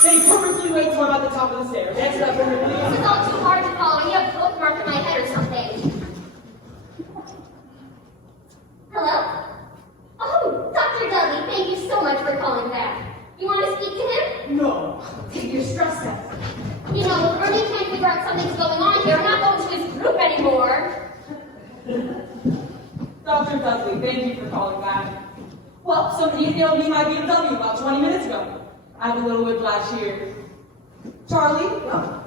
They purposely wait till I'm at the top of the stairs. Answer that for me, This please. is all too hard to follow. You have a bookmark in my head or something. Hello? Oh, Dr. Dudley, thank you so much for calling back. You want to speak to him? No. Take your stress test. You know, if Ernie can't figure out something's going on here, I'm not going to his group anymore. Dr. Dudley, thank you for calling back. Well, somebody emailed me my BMW about 20 minutes ago. I have a little whiplash here. Charlie?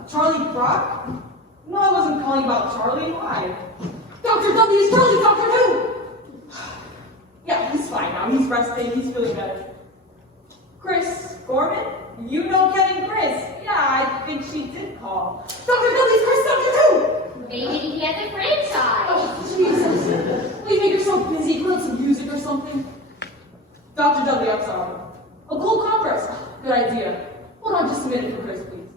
Charlie Brock? No, I wasn't calling about Charlie. Why? Dr. Dudley is Charlie, Dr. Who? Yeah, he's fine now. He's resting. He's feeling better. Chris Gorman? You know Ken and Chris. Yeah, I think she did call. Dr. Dudley's Chris, Dr. Who? Maybe he has a franchise. Oh, Jesus. Will you make yourself busy? Put on some music or something? Dr. Dudley, I'm sorry. A cold compress. Good idea. Hold on just a minute for Chris, please.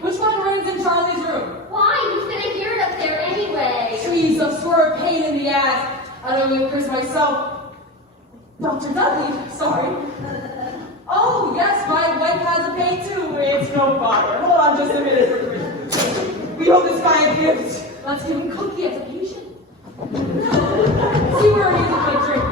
Which one reigns in Charlie's room? Why? He's gonna hear it up there anyway. Jesus, you're a pain in the ass. I don't even Chris myself. Dr. Dudley, sorry. Oh, yes, my wife has a pain too. It's no bother. Hold on just a minute for Chris. We owe this guy a gift. Let's give him cookie as a patient. See where he's my drink.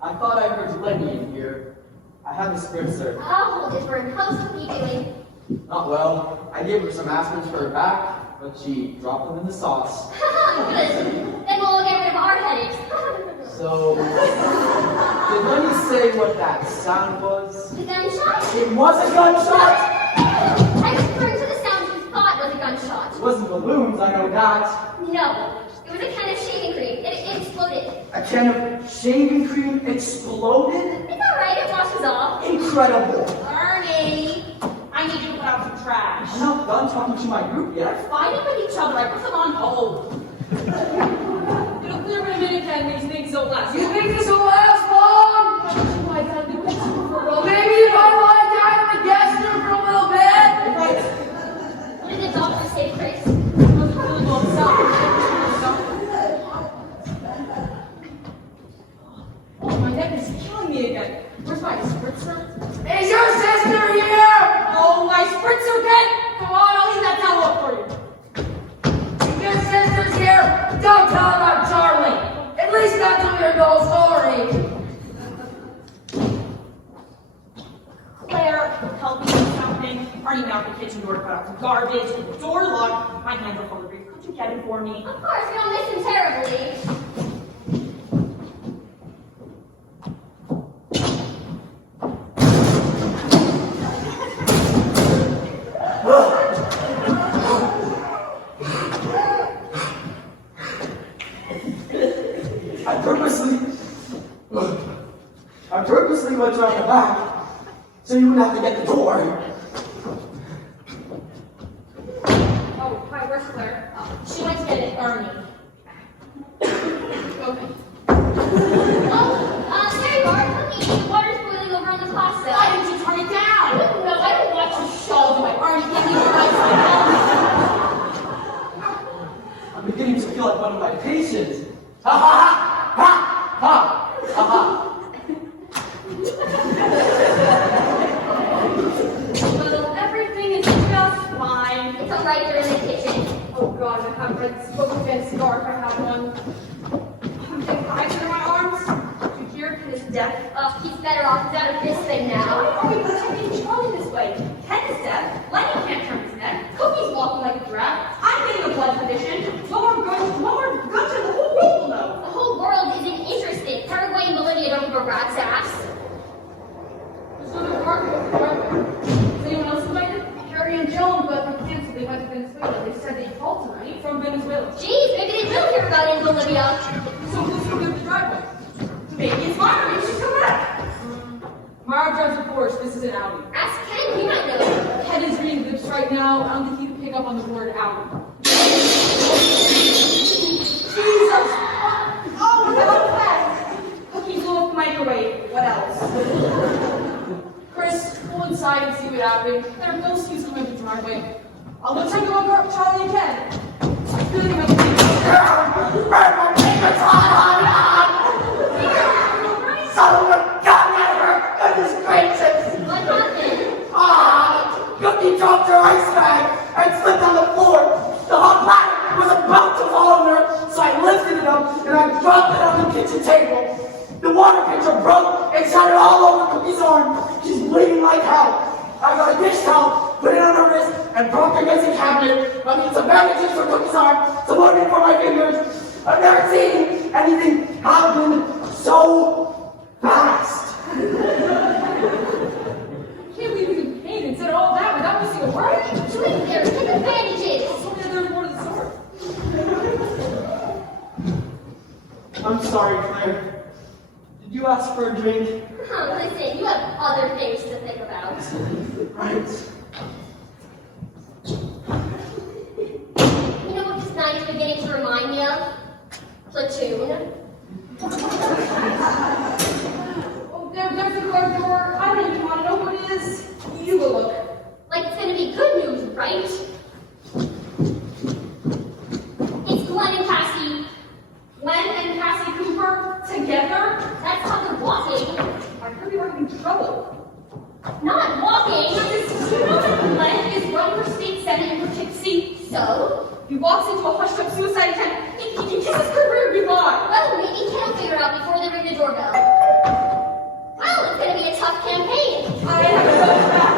I thought I heard Lenny in here. I have a spritzer. I'll hold it for him. How's Cookie doing? Not well. I gave her some aspirins for her back, but she dropped them in the sauce. Good. Then we'll get rid of our headaches. So, did Lenny say what that sound was? The gunshot? It was a gunshot! I was referring to the sound you thought was a gunshot. It wasn't balloons, I know that. No. It was a can of shaving cream. It exploded. A can of shaving cream exploded? It's alright, it washes off. Incredible! Ernie, I need you to put out some trash. I'm not done talking to my group yet. They're fighting with each other. I put them on hold. It'll clear in a minute, Ken. These things don't last. You think this will last long? Well, maybe you might lie down in the guest room for a little bit. What did the doctor say, Chris? Oh, my neck is killing me again. Where's my spritzer? Is your sister here? Oh, my spritzer, Ken! Come on, I'll leave that towel up for you. If your sister's here, don't tell her about Charlie. At least not till you hear the whole story. Claire, help me what's happening. Arnie went out the kitchen door to put out some garbage. The door locked. My hands are full of grease. Could you get it for me? Of course, we don't miss him terribly. I purposely went around the back so you wouldn't have to get the door. Oh, hi, where's Claire? She went to get it, Ernie. Okay. There you are, Cookie. The water's boiling over on the class set. Why didn't you turn it down? No, I don't watch the show. Oh, my Ernie, can't you right? I'm beginning to feel like one of my patients. Ha ha ha! Ha ha! Ha ha! Well, everything is just fine. It's alright, you're in the kitchen. Oh God, I have red smoke against scarf. I have one. I'm getting hives under my arms. Did you hear his death? He's better off. He's out of this thing now. Why are we protecting Charlie this way? Ken is dead. Lenny can't turn his neck. Cookie's walking like a giraffe. I'm getting a blood condition. No more guns, and the whole world will know. The whole world isn't interested. Paraguay and Bolivia don't give a rat's ass. So the park is anyone else invited? Harry and Joan, but they canceled. They went to Venezuela. They said they'd call tonight from Venezuela. Jeez, maybe they will hear about it in Bolivia. So who's going to the driveway? Maybe it's Mara. Maybe she's come back. Mara drives a Porsche. This is an Audi. Ask Ken, he might know. Ken is reading lips right now. I don't think he can pick up on the word Audi. Jesus! Oh, no, fast! Cookie blew up the microwave. What else? Chris, go inside and see what happened. There are ghosts using my driveway. I'll go check on Charlie and Ken. I'm feeling my Son of a gun, goodness gracious! What happened? Cookie dropped her ice bag and slipped on the floor. The hot planet was about to fall on her, so I lifted it up and I dropped it on the kitchen table. The water pitcher broke and shattered all over Cookie's arm. She's bleeding like hell. I got a dish towel, put it on her wrist, and broke against the cabinet. I mean, some bandages for Cookie's arm, some ointment for my fingers. I've never seen anything happen so fast. I can't believe he's in pain and said all that without missing a word. What are you doing there? Take the bandages. Told me that there's more to the story. I'm sorry, Claire. Did you ask for a drink? Listen, you have other things to think about. Right. You know what this night is beginning to remind me of? Platoon. Oh, there's the car door. I don't even want to know what it is. You go look. Like it's gonna be good news, right? It's Glenn and Cassie. Glenn and Cassie Cooper together? That's how they're walking. I heard they were having trouble. Not walking. Do you know that Glenn is running for state senate in Poughkeepsie? So? He walks into a hushed-up suicide attempt. He kisses career goodbye. Well, maybe he can figure it out before they ring the doorbell. Well, it's gonna be a tough campaign. I have to go back.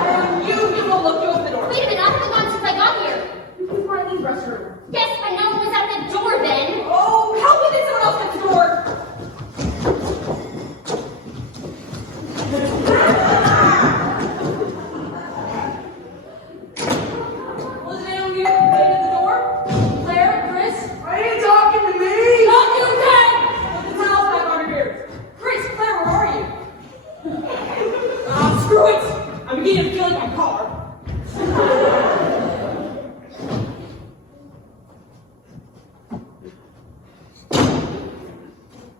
You go look. You open the door. Wait a minute, I haven't gone since I got here. You can find the restroom. Yes, but no one was at the door then. Oh, help me! Did someone else at the door? Was anyone here waiting at the door? Claire, Chris? Are you talking to me? Not you, Ken! Put the towels back on your ears. Chris, Claire, where are you? Screw it! I'm beginning to feel like my car.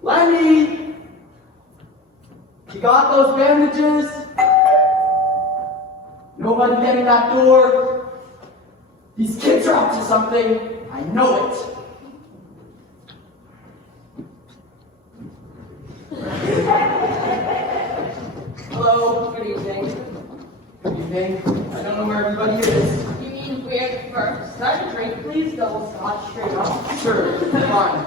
Lenny! You got those bandages? Nobody getting that door? These kids are up to something. I know it. Hello, good evening. Good evening. I don't know where everybody is. You mean we're the first? Can I have a drink, please? Double scotch, straight up. Sure, fine.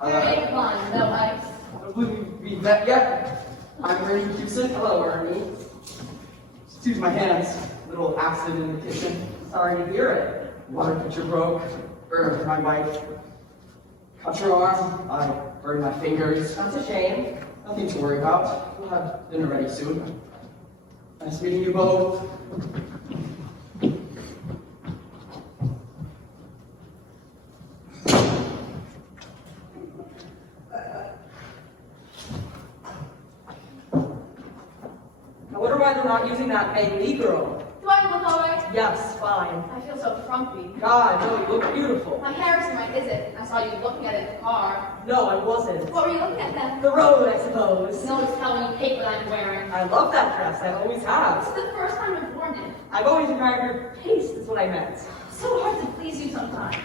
Alright, come on, no ice. Have we met yet? I'm Ernie Houston. Hello, Ernie. Excuse my hands. A little acid in the kitchen. Sorry to hear it. Water pitcher broke. Burned my wife. Cut your arm. I burned my fingers. That's a shame. Nothing to worry about. We'll have dinner ready soon. Nice meeting you both. I wonder why they're not using that Ang Lee girl. Do I look alright? Yes, fine. I feel so frumpy. God, no, you look beautiful. My hair isn't right, is it? I saw you looking at it in the car. No, I wasn't. What were you looking at then? The road, I suppose. Notice how you hate what I'm wearing. I love that dress. I always have. This is the first time you've worn it. I've always admired your taste, is what I meant. So hard to please you sometimes.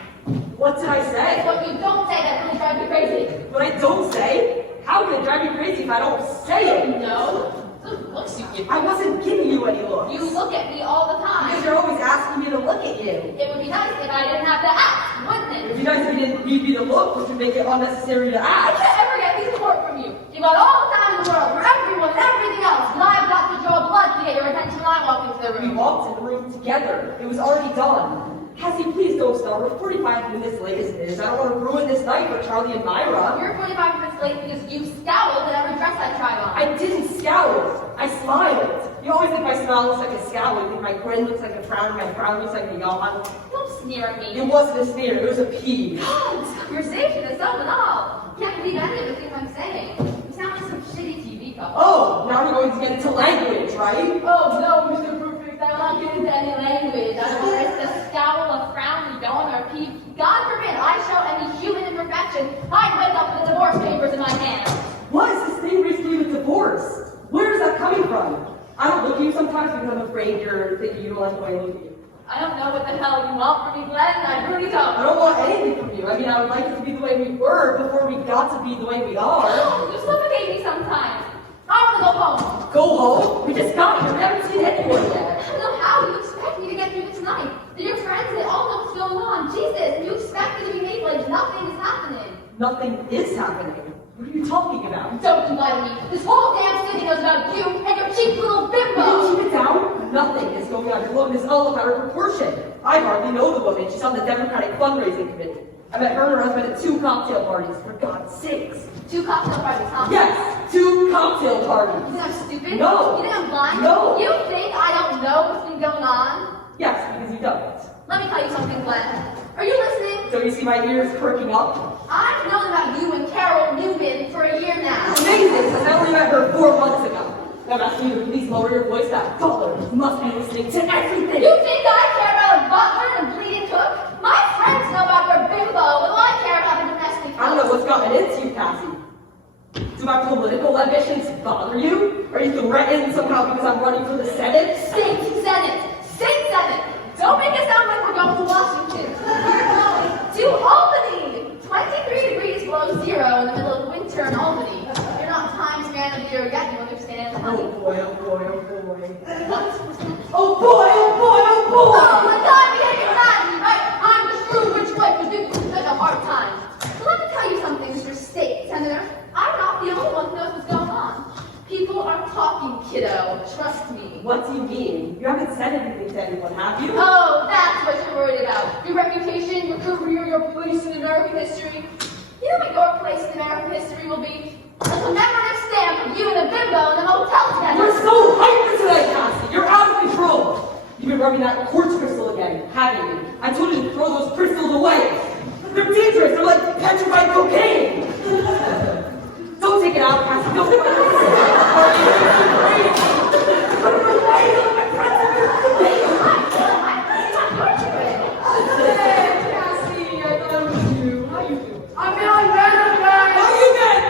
What did I It's say? what you don't say that really drives you crazy. What I don't say? How can it drive me crazy if I don't say it? No. The looks you give I me. wasn't giving you any looks. You look at me all the Because time. you're always asking me to look at you. It would be nice if I didn't have to ask, wouldn't If it? you guys didn't need me to look, which would make it unnecessary to I ask. can't ever get any support from you. You got all the time in the world for everyone and everything else. And I've got to draw blood to get your attention when I walk into the We room. walked in the room together. It was already done. Cassie, please don't start. We're 45 minutes late as it is. I don't want to ruin this night for Charlie and Myra. You're 45 minutes late because you scowled at every dress I tried on. I didn't scowl. I smiled. You always think my smile looks like a scowl. You think my grin looks like a frown, my frown looks like a yawn. Don't sneer at It me. wasn't a sneer. It was a pee. God, this conversation is so banal. Can't believe any of the things I'm saying. You sound like some shitty TV couple. Oh, now we're going to get into language, right? Oh no, Mr. Perfect, I will not get into any language. I will risk a scowl, a frown, a yawn, or a peep. God forbid I show any human imperfection. I'd wake up with the divorce papers in my hand. What is this thing recently with divorce? Where is that coming from? I don't look at you sometimes because I'm afraid you're thinking you don't like the way I look at you. I don't know what the hell you want from me, Glenn. I really I don't. don't want anything from you. I mean, I would like it to be the way we were before we got to be the way we are. You suffocate me sometimes. I want to go home. Go home? We just got here. We haven't seen anyone yet. I don't know how you expect me to get through this night. They're your friends, they all know what's going on. Jesus, you expect me to behave like nothing is happening. Nothing is happening. What are you talking about? Don't invite me. This whole damn city knows about you and your cheap little Will you bimbo. keep it down? Nothing is going on. Your woman is all out of proportion. I hardly know the woman. She's on the Democratic fundraising committee. I met her and her husband at 2 cocktail parties, for God's sakes. 2 cocktail parties, huh? Yes, 2 cocktail parties. You think I'm stupid? No. You think I'm blind? No. You think I don't know what's been going on? Yes, because you don't. Let me tell you something, Glenn. Are you listening? So you see my ears perking up? I've known about you and Carol, you only met her 4 months ago. I'm asking you to please lower your voice. That butler must be listening to everything. You think I care about a butler and a bleeding cook? My friends know about their bimbo, and I care about a domestic I don't know what's gotten into you, Cassie. Do my political ambitions bother you? Are you threatened somehow because I'm running for the Senate? State Senate! State Senate! Don't make it sound like we're going to Washington. We're going to Albany! 23 degrees below zero in the middle of winter in Albany. You're not Times Man of the Year yet, you understand? Oh boy, oh boy, oh boy. What? Oh boy, oh boy, oh boy! Oh my God, behavior Nazi, right? I'm the true rich wife who gives you such a hard time. So let me tell you something, Mr. State Senator. I'm not the only one who knows what's going on. People are talking, kiddo. Trust me. What do you mean? You haven't said anything to anyone, have you? Oh, that's what you're worried about. Your reputation, your career, your place in American history. You know what your place in American history will be? A commemorative stamp of you and a bimbo in the motel together. You're so hyper today, Cassie! You're out of control! You've been rubbing that quartz crystal again, haven't you? I told you to throw those crystals away! They're dangerous! They're like petrified cocaine! Don't take it out, Cassie! Don't take it out! Put it away! My friends are Hey, Cassie! I thought it was you. How you doing? I'm feeling better, guys! How you been?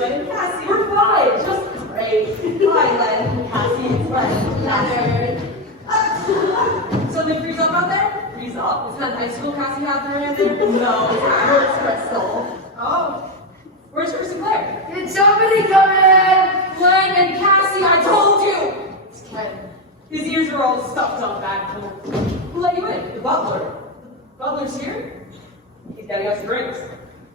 Len and Cassie, we're fine. Just great. Hi, Len and Cassie. It's Len. So they freeze up out there? Freeze up? Is that high school Cassie out there in there? No, it's Crystal. Oh. Where's Chris and Claire? Did somebody come in? Len and Cassie, I told you! It's Ken. His ears are all stuffed up back home. Who let you in? The butler. Butler's here? He's getting us drinks.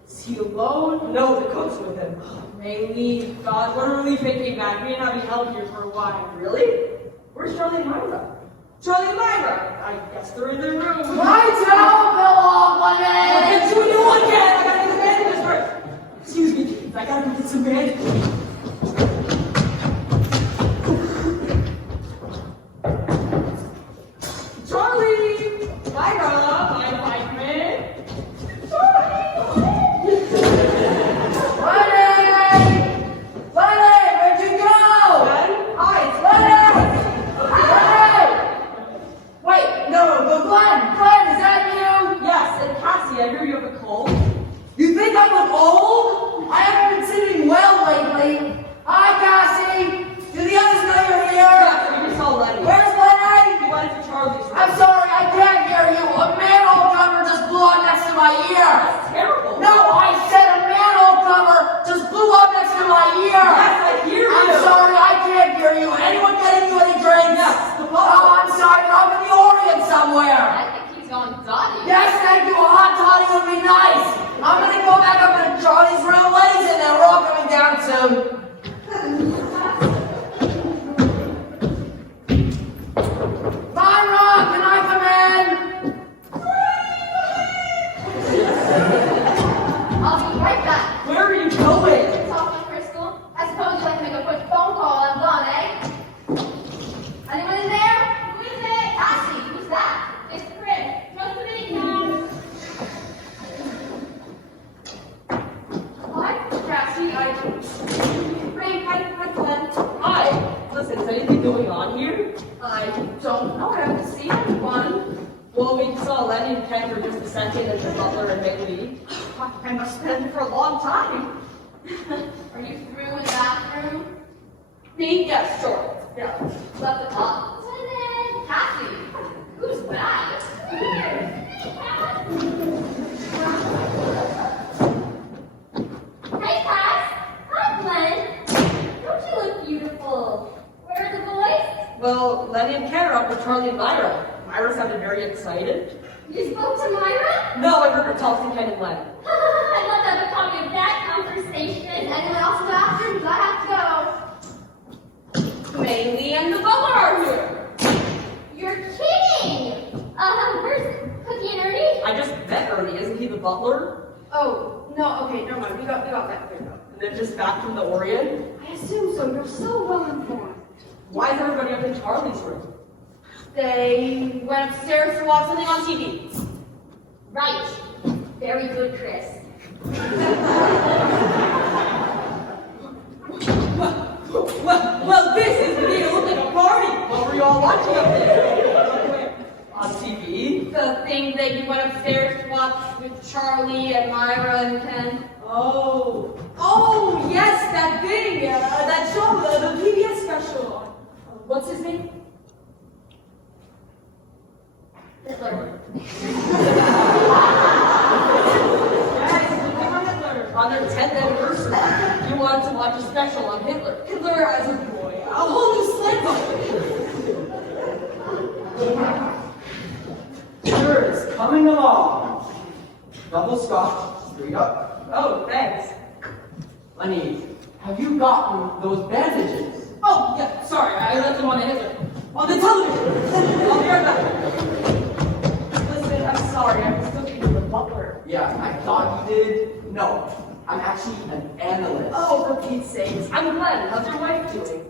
Is he alone? No, the cook's with him. Mainly, God, what a relief they came back. We didn't have any help here for a while. Really? Where's Charlie and Myra? Charlie and Myra! I guess they're in their room. My toe fell off one I'll day! get you a new one, Ken! I gotta get the bandages first! Excuse me, please. I gotta go get some bandages. Charlie! Myra! My Pikeman! Lenny! Lenny, where'd you go? Hi, it's Lenny! Wait, no, but Glenn, is that you? Yes, and Cassie, I hear you have a cold. You think I look old? I haven't been sitting well lately. Hi, Cassie. Do the others know you're here? Yes, we just saw Lenny. Where's Lenny? He went to Charlie's room. I'm sorry, I can't hear you. A manhole cover just blew up next to my ear. That's terrible. No, I said a manhole cover just blew up next to my ear. Yes, I hear you. I'm sorry, I can't hear you. Anyone getting you any drinks? Yes, the butler. Oh, I'm sorry, but I'm in the Orient somewhere. I think he's gone dotty. Yes, thank you. A hot toddy would be nice. I'm gonna go back up into Charlie's room. Lenny's in there. We're all coming down soon. Myra, can I come in? I'll be right back. Where are you going? Talk to Crystal. I suppose you'd like to make a quick phone call and I'm gone, eh? Anyone in there? Who is it? Cassie, who's that? It's Chris. Just a minute, guys. Hi, Cassie. Ray, hi, Glenn. Hi. Listen, is anything going on here? I don't know. I haven't seen anyone. Well, we saw Lenny and Ken for just a second and the butler and Bailey. I must have been for a long time. Are you through in the bathroom? Me? Yes, sure. Yeah. Left the top. Cassie, who's that? Hey, Cass. Hi, Glenn. Don't you look beautiful? Where are the boys? Well, Lenny and Ken are up with Charlie and Myra. Myra sounded very excited. You spoke to Myra? No, I heard her talk to Ken and Len. I'd love to have a copy of that conversation. Anyone else in the bathroom? 'Cause I have to go. Bailey and the butler are here. You're kidding! Where's Cookie and Ernie? I just met Ernie. Isn't he the butler? Oh, no, okay, never mind. We got that cleared up. And then just back from the Orient? I assume so. You're so well informed. Why is everybody up in Charlie's room? They went upstairs to watch something on TV. Right. Very good, Chris. Well, this is beginning to look like a party. What were you all watching up there? On TV? The thing that you went upstairs to watch with Charlie and Myra and Ken. Oh, yes, that thing, that show, the PBS special. What's his name? Hitler. Guys, remember Hitler. On their 10th anniversary, you wanted to watch a special on Hitler. Hitler as a boy. A whole new sled Sure, it's coming along. Double scotch, straight up. Oh, thanks. Lenny, have you gotten those bandages? Oh, yeah, sorry, I left them on the Hitler. On the television. I'll be right back. Listen, I'm sorry, I'm still thinking of the butler. Yeah, I thought you did. No, I'm actually an analyst. Oh, for Pete's sakes. I'm Glenn. How's your wife doing?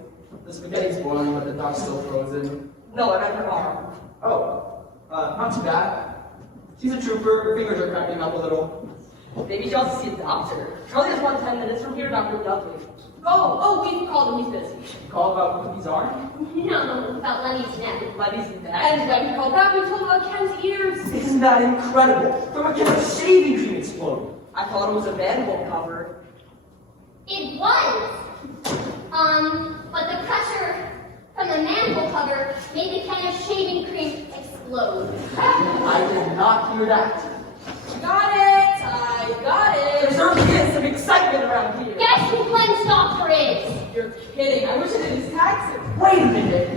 The spaghetti's boiling, but the duck's still frozen. No, I meant her arm. Oh, not too bad. She's a trooper, her fingers are cracking up a little. Maybe she wants to see a doctor. Charlie has 10 minutes from here, Dr. Dudley. Oh, we've called him, he's busy. Call about Cookie's arm? No, about Lenny's neck. Lenny's in bed. And when we called back, we told him about Ken's ears. Isn't that incredible? From a can of shaving cream exploded. I thought it was a manhole cover. It was. But the pressure from the manhole cover made the can of shaving cream explode. I did not hear that. Got it! I got There it! certainly is some excitement around here. Guess who Glenn's doctor is? You're kidding. I wish I didn't tax it. Wait a minute.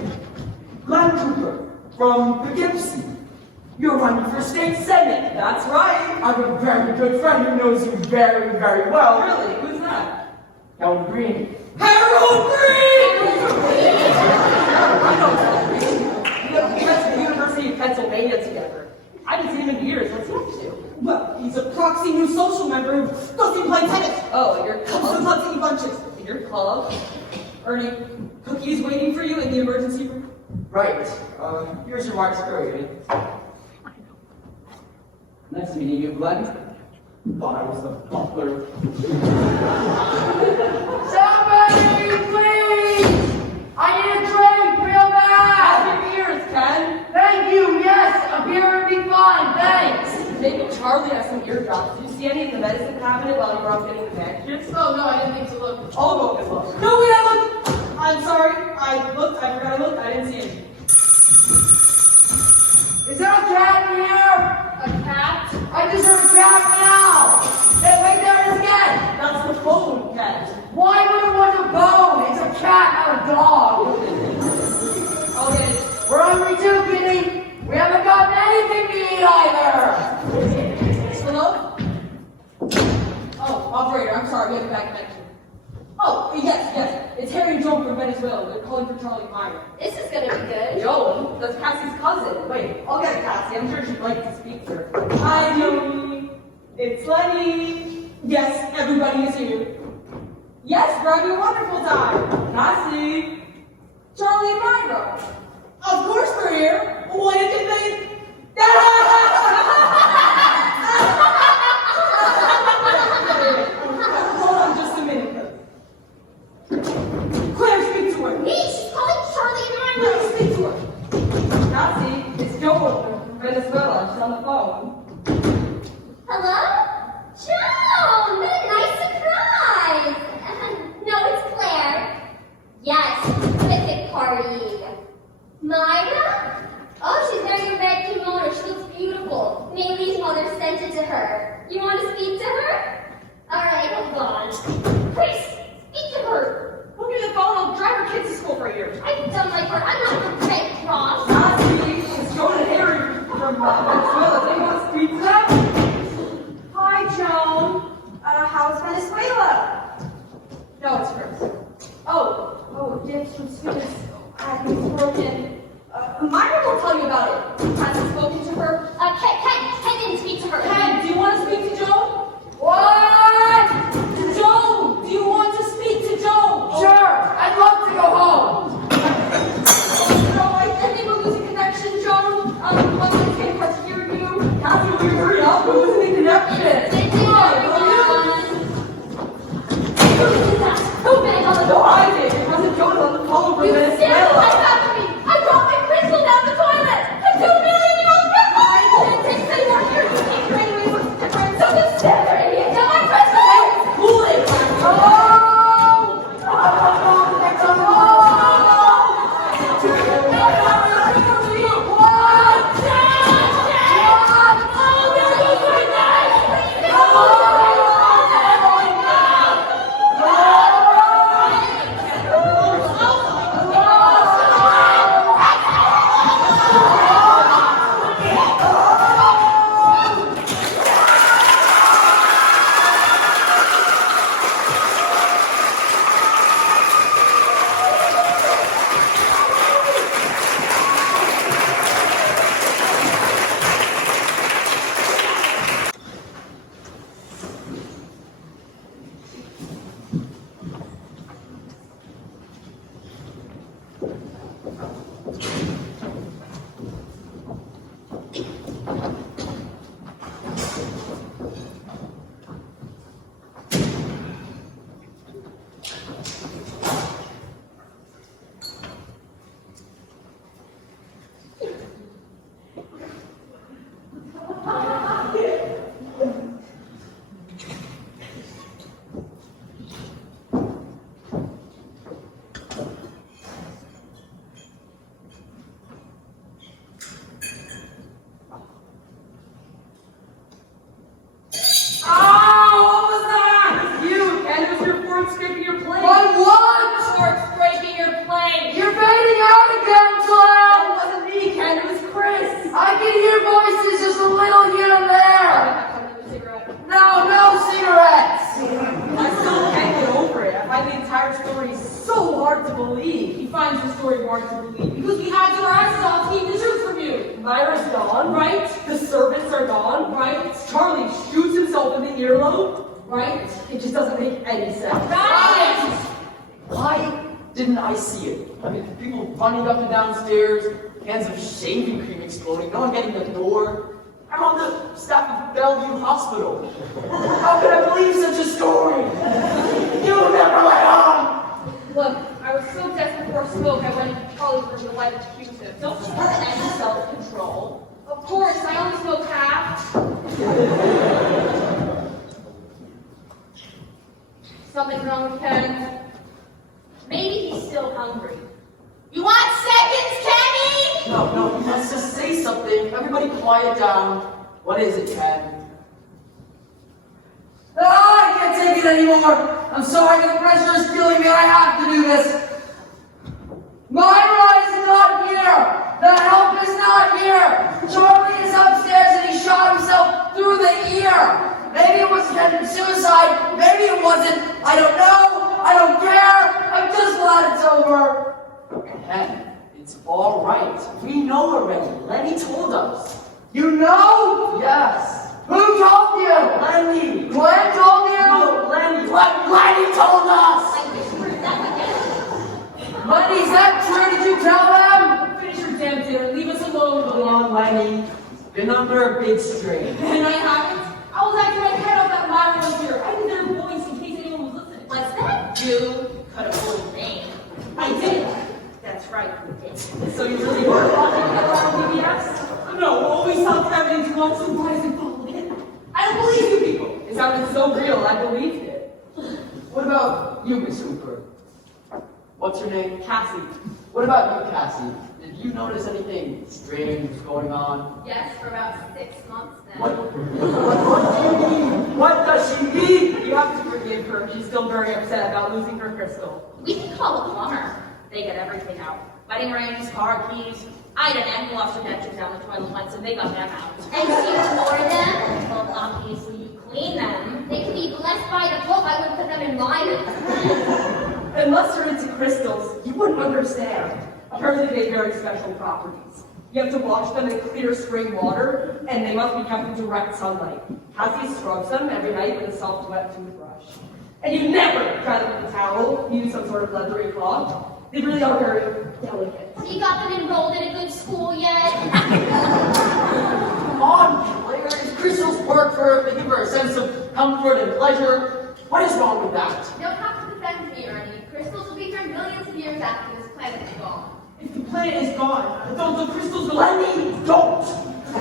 Glenn Cooper from Poughkeepsie. You're running for state senate. That's right. I have a very good friend who knows you very, very well. Really? Who's that? Harold Green. Harold Green! We went to the University of Pennsylvania together. I haven't seen him in years. What's he up to? Well, he's a proxy new social member who doesn't play tennis. Oh, at your Comes to club? hunting bunches. In your club? Ernie, Cookie is waiting for you in the emergency room. Right. Here's your Mark Scurry. Nice meeting you, Glenn. Thought I was the butler. Somebody, please! I need a drink real bad! Have your ears, Ken. Thank you, yes! A beer would be fine, thanks! Maybe Charlie has some eardrops. Did you see any in the medicine cabinet while you were off getting the bandages? Oh, no, I didn't think to look. I'll go and look. No, wait, I looked. I'm sorry. I looked. I forgot to look. I didn't see anything. Is there a cat in here? A cat? I just heard a cat meow! Hey, wait, there it is again! That's the phone, Ken. Why would it want a bone? It's a cat, not a dog! Okay. We're hungry too, Kitty! We haven't gotten anything to eat either! Hello? Oh, operator, I'm sorry. We have a bad connection. Oh, yes. It's Harry and Joan from Venezuela. They're calling for Charlie and Myra. This is gonna be good. Joan, that's Cassie's cousin. Wait, I'll get Cassie. I'm sure she'd like to speak to her. Hi, Joey. It's Lenny. Yes, everybody is here. Yes, we're having a wonderful time. Cassie. Charlie and Myra. Of course we're here. What did you think? Hold on just a minute. Claire, speak to her. Me, she's calling Charlie and Myra. Please speak to her. Cassie, it's Joan from Venezuela. She's on the phone. Hello? Joan, what a nice surprise! No, it's Claire. Yes, terrific party. Myra? Oh, she's wearing a red kimono. She looks beautiful. Maylee's mother sent it to her. You want to speak to her? Alright, hold on. Chris, speak to her. Look at the phone. I'll drive her kids to school for a year. I've done my part. I'm not the Red Cross. Cassie, it's Joan and Harry from Venezuela. They want to speak to them? Hi, Joan. How's Venezuela? No, it's Chris. Oh, gifts from students. He's broken. Myra will tell you about it. Has he spoken to her? Ken didn't speak to her. Ken, do you want to speak to Joan? What? Joan, do you want to speak to Joan? Sure, I'd love to go home! No, I think we're losing connection, Joan. I'm getting hard to hear you. Cassie, we heard No cigarettes! I still can't get over it. I find the entire story so hard to believe. He finds the story hard to believe because we had to our asses off to keep the truth from you. Myra's gone, right? The servants are gone, right? Charlie shoots himself in the earlobe, right? It just doesn't make any sense. Right! Why didn't I see it? I mean, people running up and downstairs, cans of shaving cream exploding, no one getting the door. I'm on the staff of Bellevue Hospital. How could I believe such a story? You never let on! Look, I was so desperate for a smoke, I went into Charlie's room to light a Q-tip. Don't you have any self-control? Of course, I only smoke half. Something's wrong with Ken. Maybe he's still hungry. You want seconds, Kenny? No, let's just say something. Everybody quiet down. What is it, Ken? I can't take it anymore. I'm sorry, the pressure is killing me. I have to do this. Myra is not here. The help is not here. Charlie is upstairs and he shot himself through the ear. Maybe it was attempted suicide. Maybe it wasn't. I don't know. I don't care. I'm just glad it's over. Ken, it's all right. We know already. Lenny told us. You know? Yes. Who told you? Lenny. Glenn told you? No, Lenny. Lenny told us. I wish you were deaf again. Lenny, is that true? Did you tell them? Finish your damn dinner. Leave us alone. Come on, Lenny. Been under a big strain. And I haven't. I was acting my head off that Myra was here. I did their voice in case anyone was listening. Was that you? Could have bullied me. I did. That's right, you did. So you really were watching together on PBS? No, always thought evidence you want so why is it following it? I don't believe you people. It sounded so real, I believed it. What about you, Miss Hooper? What's your name? Cassie. What about you, Cassie? Did you notice anything strange going on? Yes, for about 6 months now. What do you mean? What does she mean? You have to forgive her. She's still very upset about losing her crystal. We can call a plumber. They get everything out. Wedding rings, car keys. I had an aunt who lost her dentures down the toilet once, and they got them out. And you ignore them? Well, obviously you clean them. They can be blessed by the Pope. I would put them in mine. Unless you're into crystals, you wouldn't understand. Apparently they have very special properties. You have to wash them in clear spring water, and they must be kept in direct sunlight. Cassie scrubs them every night with a soft, wet toothbrush. And you never dry them with a towel, use some sort of leathery cloth. They really are very delicate. Have you got them enrolled in a good school yet? Come on, Claire. If crystals work for her, they give her a sense of comfort and pleasure. What is wrong with that? You don't have to defend me or any. Crystals will be here millions of years after this planet is gone. If the planet is gone, don't the crystals go... Lenny, don't! I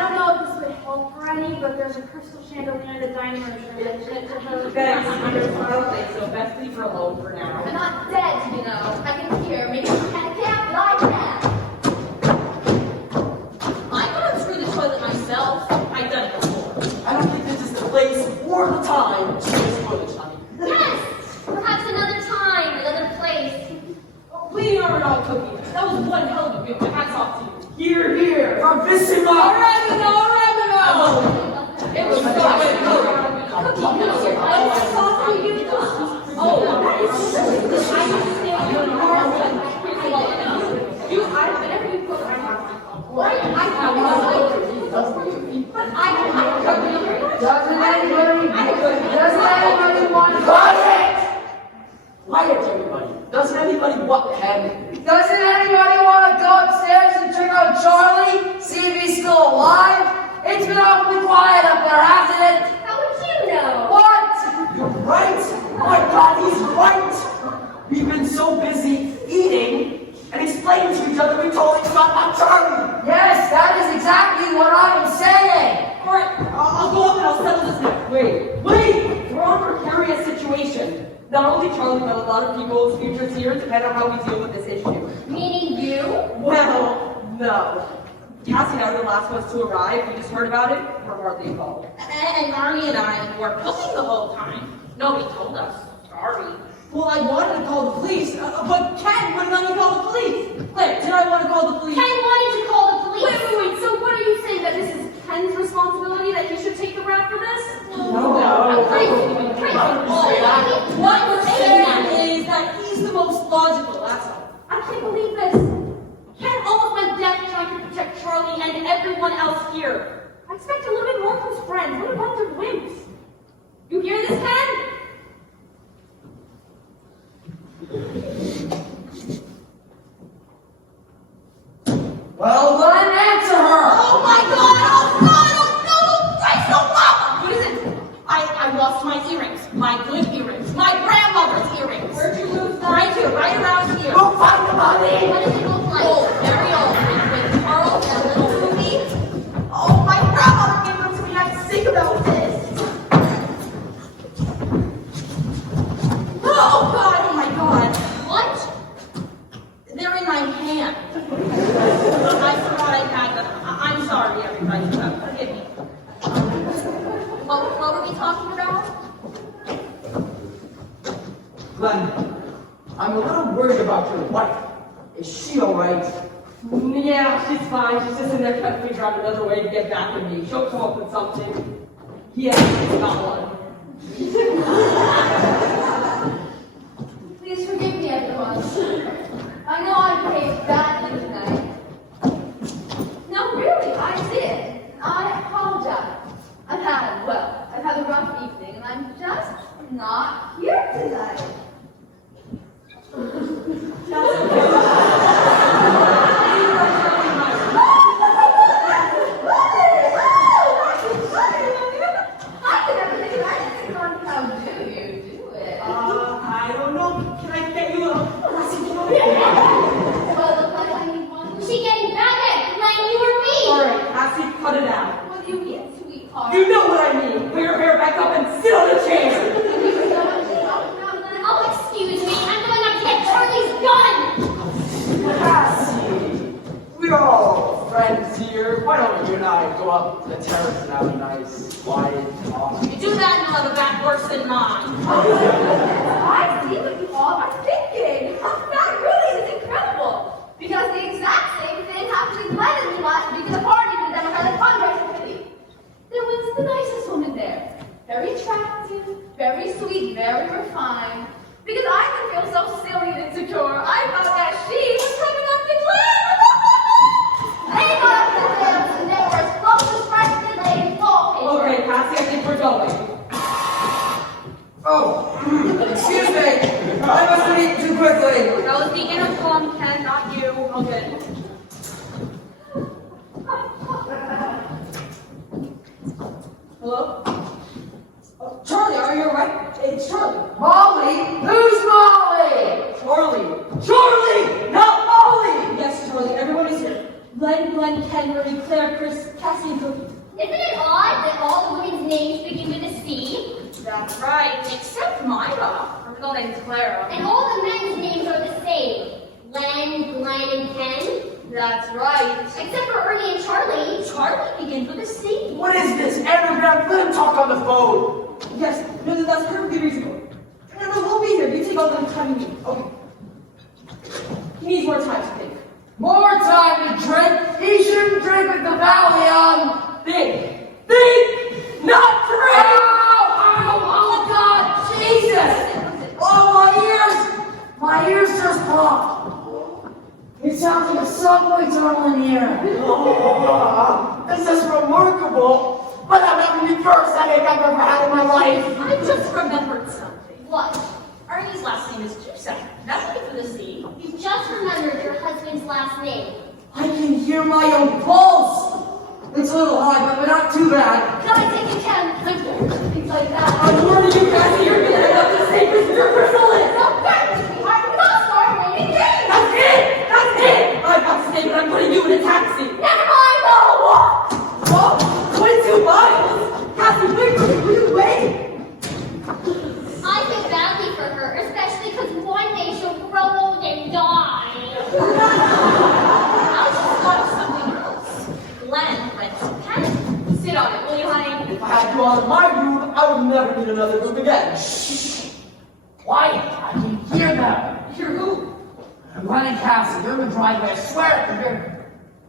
don't know if this would help for any, but there's a crystal chandelier in the dining room. Should I mention it to her? Thanks, I don't think so. Best leave her alone for now. I'm not dead, you know. I can hear. Maybe you can't, but I can. I got unscrew the toilet myself. I've done it before. I don't think this is the place or the time to use toilets, honey. Yes! Perhaps another time, another place. Cleaning our dog cookie. That was one hell of a meal. My hats off to you. Here, bravissima! Oregano! It was so good. Doesn't anybody want Quiet, everybody. Doesn't anybody what, Ken? Doesn't anybody want to go upstairs and check out Charlie? See if he's still alive? It's been awfully quiet up there, hasn't it? How would you know? What? You're right. My God, he's right. We've been so busy eating and explaining to each other we totally forgot about Charlie. Yes, that is exactly what I am saying. Alright, I'll go up and I'll settle this now. Wait! We're on a precarious situation. Not only Charlie, but a lot of people's futures here depend on how we deal with this issue. Meaning you? Well, no. Cassie and I were the last ones to arrive. We just heard about it. We're hardly involved. And Marnie and I were cooking the whole time. Nobody told us. Sorry. Well, I wanted to call the police, but Ken wouldn't let me call the police. Claire, did I want to call the police? Ken wanted to call the police. Wait, so what are you saying, that this is Ken's Ken's responsibility that he should take the rap for this? What we're saying is that he's the most logical, that's all. I can't believe this. Ken almost went deaf trying to protect Charlie and everyone else here. I expect a little bit more from his friends. What a bunch of wimps. You hear this, Ken? Well, then answer her! Oh my God! Oh God! Oh no! Christ, no, Mama! What is it? I lost my earrings. My good earrings. My grandmother's earrings. Where'd you lose them? Right here, right around here. Go find the money! What does it look like? Old, very old. With Charles and little Ruby. Oh, my grandmother gave them to me. I'm sick about this. Oh God! Oh my God! What? They're in my hand. I thought I had them. I'm sorry, everybody. Forgive me. What were we talking about? Glenn, I'm a little worried about your wife. Is she alright? Yeah, she's fine. She's just in there trying to figure out another way to get back at me. She'll come up with something. Yeah, it's not one. Please forgive me, everyone. I know I behaved badly tonight. No, really, I did. I apologize. I've had a rough evening, and I'm just not here tonight. I don't know. Can I get you a glass of Was she getting back at Glenn, you or me? Alright, Cassie, cut it out. What do you mean, sweetheart? You know what I mean. Put your hair back up and sit on the chair. Oh, excuse me. I'm going up to get Charlie's gun. Cassie, we're all friends here. Why don't you and I go up to the terrace and have a nice, quiet talk? You do that and you'll have a back worse than mine. I see what you all are thinking. That really is incredible. Because the exact same thing happened in Glenn and me last week at a party for the Democratic fundraising committee. There was the nicest woman there. Very attractive, very sweet, very refined. Because I can feel so silly and insecure, I thought that she was coming up to Glenn. They got up to the dance and they were as close as friends as they both. Okay, Cassie, I think we're going. Oh, excuse me. I must have eaten too quickly. That was the intercom, Ken, not you. Okay. Hello? Oh, Charlie, are you alright? It's Charlie. Molly? Who's Molly? Charlie. Charlie, not Molly! Yes, Charlie, everyone is here. Glenn, Ken, Marie, Claire, Chris, Cassie, and Cookie. Isn't it odd that all the women's names begin with a C? That's right, except Myra. Her middle name's Clara. And all the men's names are the same. Glenn, and Ken. That's right. Except for Ernie and Charlie. Charlie begins with a C. What is this? Underground? Let him talk on the phone. Yes, no, that's perfectly reasonable. No, we'll be here. You take all the time you need. Okay. He needs more time to think. More time to drink? He shouldn't drink with the Valium. Think! Think! Not drink! Oh, God, Jesus! Oh, my ears just popped. It sounds like a subway tunnel in here. Oh, this is remarkable, but I'm having the first headache I've ever had in my life. I just remembered something. What? Ernie's last name is Cusack. That's with a C. You just remembered your husband's last name. I can hear my own pulse. It's a little high, but not too bad. Can I take a can? Things like that. I'm warning you, Cassie, you're gonna end up the same as your chrysalis! I'm not sorry, lady. That's it! That's it! I've got to stay, but I'm putting you in a taxi. Never mind, I'll walk. What? 22 miles? Cassie, wait for me, will you wait? I feel badly for her, especially because one day she'll grow old and die. I just thought of something else. Glenn rents a pen. Sit on it, will you, honey? If I had you out of my room, I would never need another room again. Shh. Quiet, I can hear them. Hear who? I'm running Cassie. They're in the driveway. I swear I can hear them.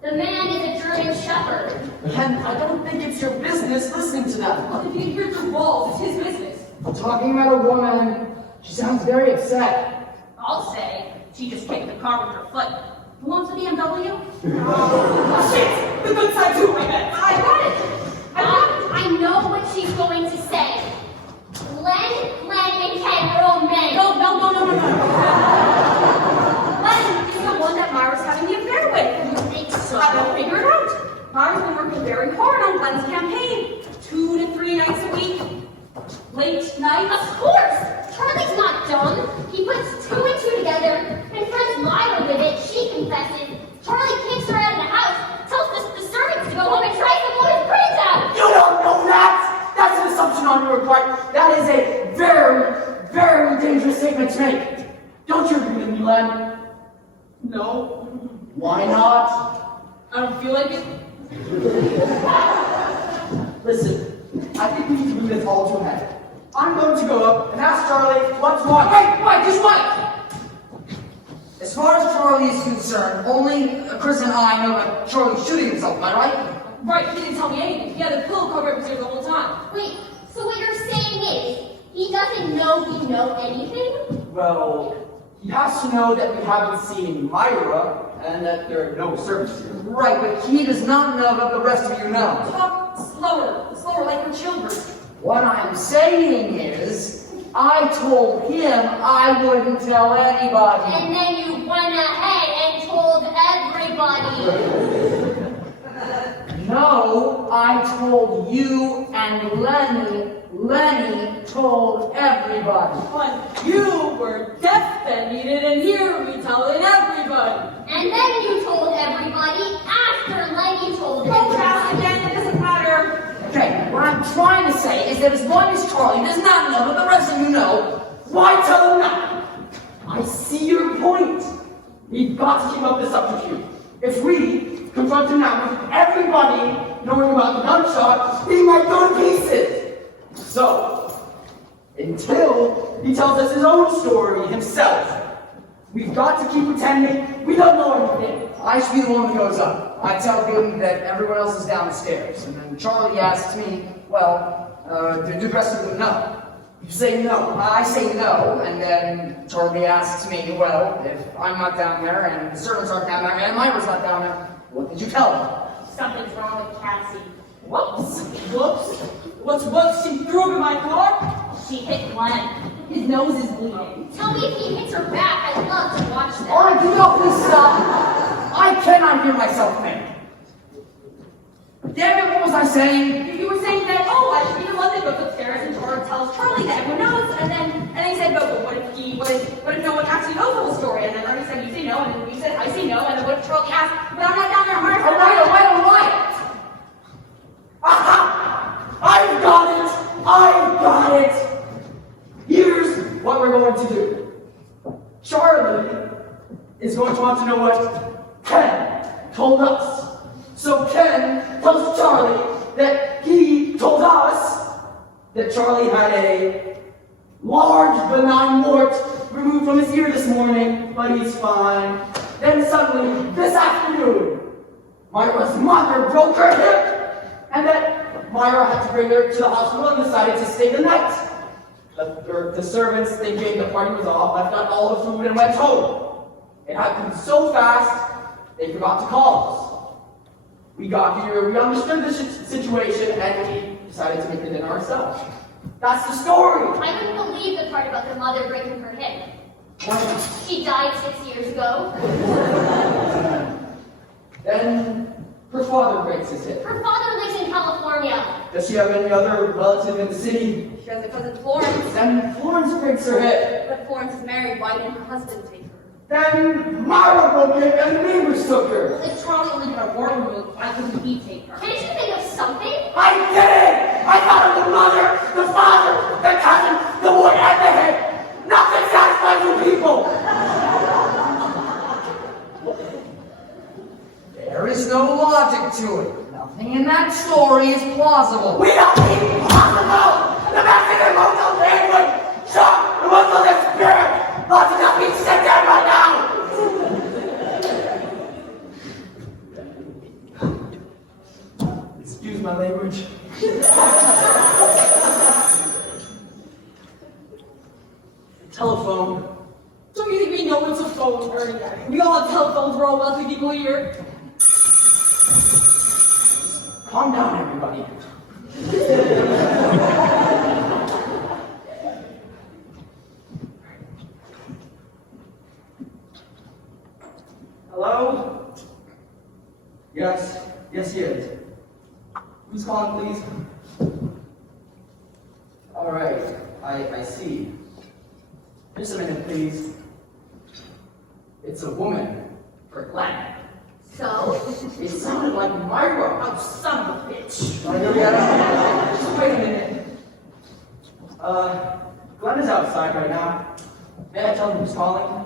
The man is a German Shepherd. Ken, I don't think it's your business listening to that. If he hears the walls, it's his business. I'm talking about a woman. She sounds very upset. I'll say, she just kicked the car with her foot. Who wants a BMW? Shit! The good side too, I bet. I got it! I know what she's going to say. Glenn, and Ken are all men. No. Glenn is the one that Myra's having the affair with. You think so? I will figure it out. Myra's been working very hard on Glenn's campaign. 2 to 3 nights a week. Late nights. Of course! Charlie's not dumb. He puts 2 and 2 together and friends Myra with it. She confesses. Charlie kicks her out of the house, tells the servants to go home and tries to blow his brains out. You don't know that! That's an assumption on your part. That is a very, very dangerous statement to make. Don't you agree with me, Len? No. Why not? I don't feel like it. Listen, I think we need to move this all to a head. I'm going to go up and ask Charlie what's what. Wait, just wait! As far as Charlie is concerned, only Chris and I know that Charlie's shooting himself, am I right? Right, he didn't tell me anything. He had the pillow cover up here the whole time. Wait, so what you're saying is, he doesn't know we know anything? Well, he has to know that we haven't seen Myra and that there are no servants here. Right, but he does not know that the rest of you know. Talk slower, like we're children. What I'm saying is, I told him I wouldn't tell anybody. And then you went ahead and told everybody. No, I told you and Lenny. Lenny told everybody. But you were deaf and you didn't hear me telling everybody. And then you told everybody after Lenny told Don't ask everybody. again, it doesn't matter. Okay, what I'm trying to say is that as long as Charlie does not know that the rest of you know, Why tell him that? I see your point. We've got to keep up this subterfuge. If we confront him now with everybody knowing about the gunshot, he might go to pieces. So, until he tells us his own story himself, we've got to keep pretending we don't know anything. I should be the one who goes up. I tell him that everyone else is downstairs, and then Charlie asks me, well, do the rest of them know? You say no. I say no, and then Charlie asks me, well, if I'm not down there, and the servants aren't down there, and Myra's not down there, what did you tell them? Something's wrong with Cassie. Whoops. What's she threw him in my car? She hit Glenn. His nose is bleeding. Tell me if he hits her back. I'd love to watch that. All right, do not please stop. I cannot hear myself think. Damn it, what was I saying? You were saying that, I should be the one that goes upstairs and tells Charlie that everyone knows, and then he said, but what if no one actually knows the whole story? And then Ernie said, you say no, and then you said, I say no, and then what if Charlie asked, but I'm not down there, I'm not All right. Aha! I've got it! Here's what we're going to do. Charlie is going to want to know what Ken told us. So Ken tells Charlie that he told us that Charlie had a large benign wart removed from his ear this morning, but he's fine. Then suddenly, this afternoon, Myra's mother broke her hip, and that Myra had to bring her to the hospital and decided to stay the night. The servants, thinking the party was off, left out all the food and went home. It happened so fast, they forgot to call us. We got here, we understood the situation, and we decided to make the dinner ourselves. That's the story. I couldn't believe the part about the mother breaking her hip. She died 6 years ago. Then her father breaks his hip. Her father lives in California. Does she have any other relative in the city? She has a cousin Florence, Then Florence breaks her hip. but Florence is married. Why didn't her husband take her? Then Myra broke it and the neighbors took her. If Charlie only had a wart removed, why couldn't he take her? Can't you think of something? I did it! I thought of the mother, the father, the cousin, the wood, and the hip. Nothing satisfies you people. There is no logic to it. Nothing in that story is plausible. We don't need possible. The massive emotional language, shock, emotional spirit. Lots of enough being sent down right now. telephone. Don't you think we know it's a phone, Ernie? We all have telephones, we're all wealthy people here. Calm down, everybody. Hello? Yes, he is. Who's calling, please? All right, I see. Just a minute, please. It's a woman for Glenn. So? It sounded like Myra. Oh, son of a bitch. Just wait a minute. Glenn is outside right now. May I tell him who's calling?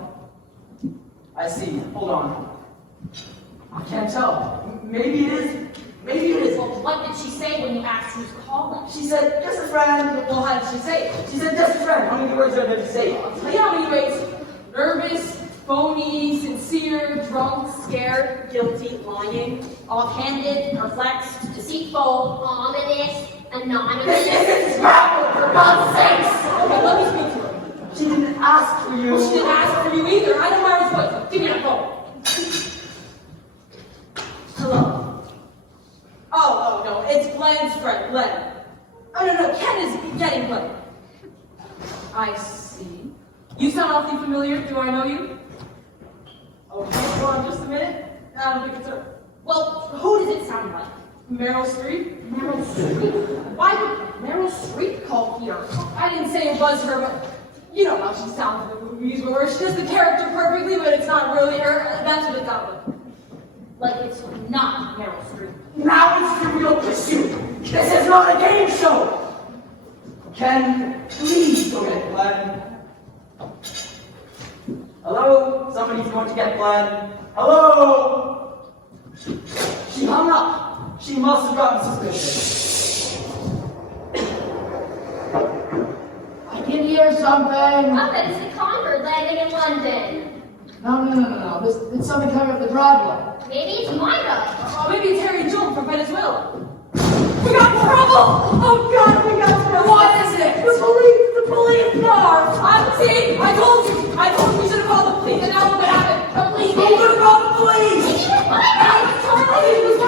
I see. Hold on. I can't tell. Maybe it is. Maybe it is. Well, what did she say when you asked who's calling? She said, just a friend. Well, how did she say it? She said, just a friend. How many words are there to say? I'll tell you how many ways. Nervous, phony, sincere, drunk, scared, Guilty, lying, offhanded, perplexed, deceitful. Ominous, anonymous. This is Scrabble, for God's sakes! Okay, let me speak to her. She didn't ask for you. Well, she didn't ask for you either. I know Myra's voice. Give me that phone. Hello. Oh, no, it's Glenn's friend, Glenn. Oh, no, Ken is getting Glenn. I see. You sound awfully familiar. Do I know you? Okay, hold on just a minute. I don't think it's her. Well, who does it sound like? Meryl Streep? Meryl Streep? Why would Meryl Streep call here? I didn't say it was her, but you know how she sounds in the movies where she does the character perfectly, but it's not really her. That's what it sounds like. Like it's not Meryl Streep. Now it's the real pursuit. This is not a game show. Ken, please go get Glenn. Hello? Somebody's going to get Glenn. Hello? She hung up. She must have gotten suspicious. I can hear something. I bet it's the Concord landing in London. No. There's something coming up the driveway. Maybe it's Myra. Oh, maybe it's Harry and Joan from Venezuela. We got trouble! Oh God, we got trouble! What is it? The police car! See, I told you we should have called the police, and now look what happened. The police came to call the police! Charlie was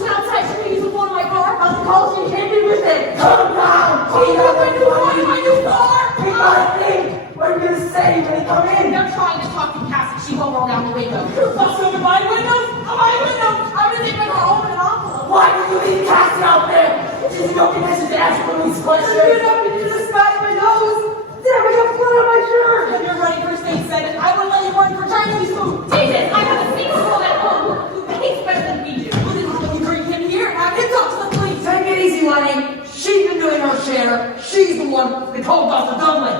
outside, she used the phone in my car. On the call, she hit me with it. Calm down. He opened the door in my new car! We gotta think. What are we gonna say when they come in? They're trying to talk to Cassie. She won't roll down the window. You're busting open my windows! My windows! I'm gonna take my car home in an envelope! Why would you leave Cassie out there? She's in no condition to answer police questions. Get up and you just smacked my nose! Damn, I got blood on my shirt! And you're running for state senate. I wouldn't let you run for Chinese food! Jesus, I have a single phone at home who thinks better than we do. Well, then why don't you bring him here? Have him talk to the police! Take it easy, Lenny. She's been doing her share. She's the one that called Dr. Dudley.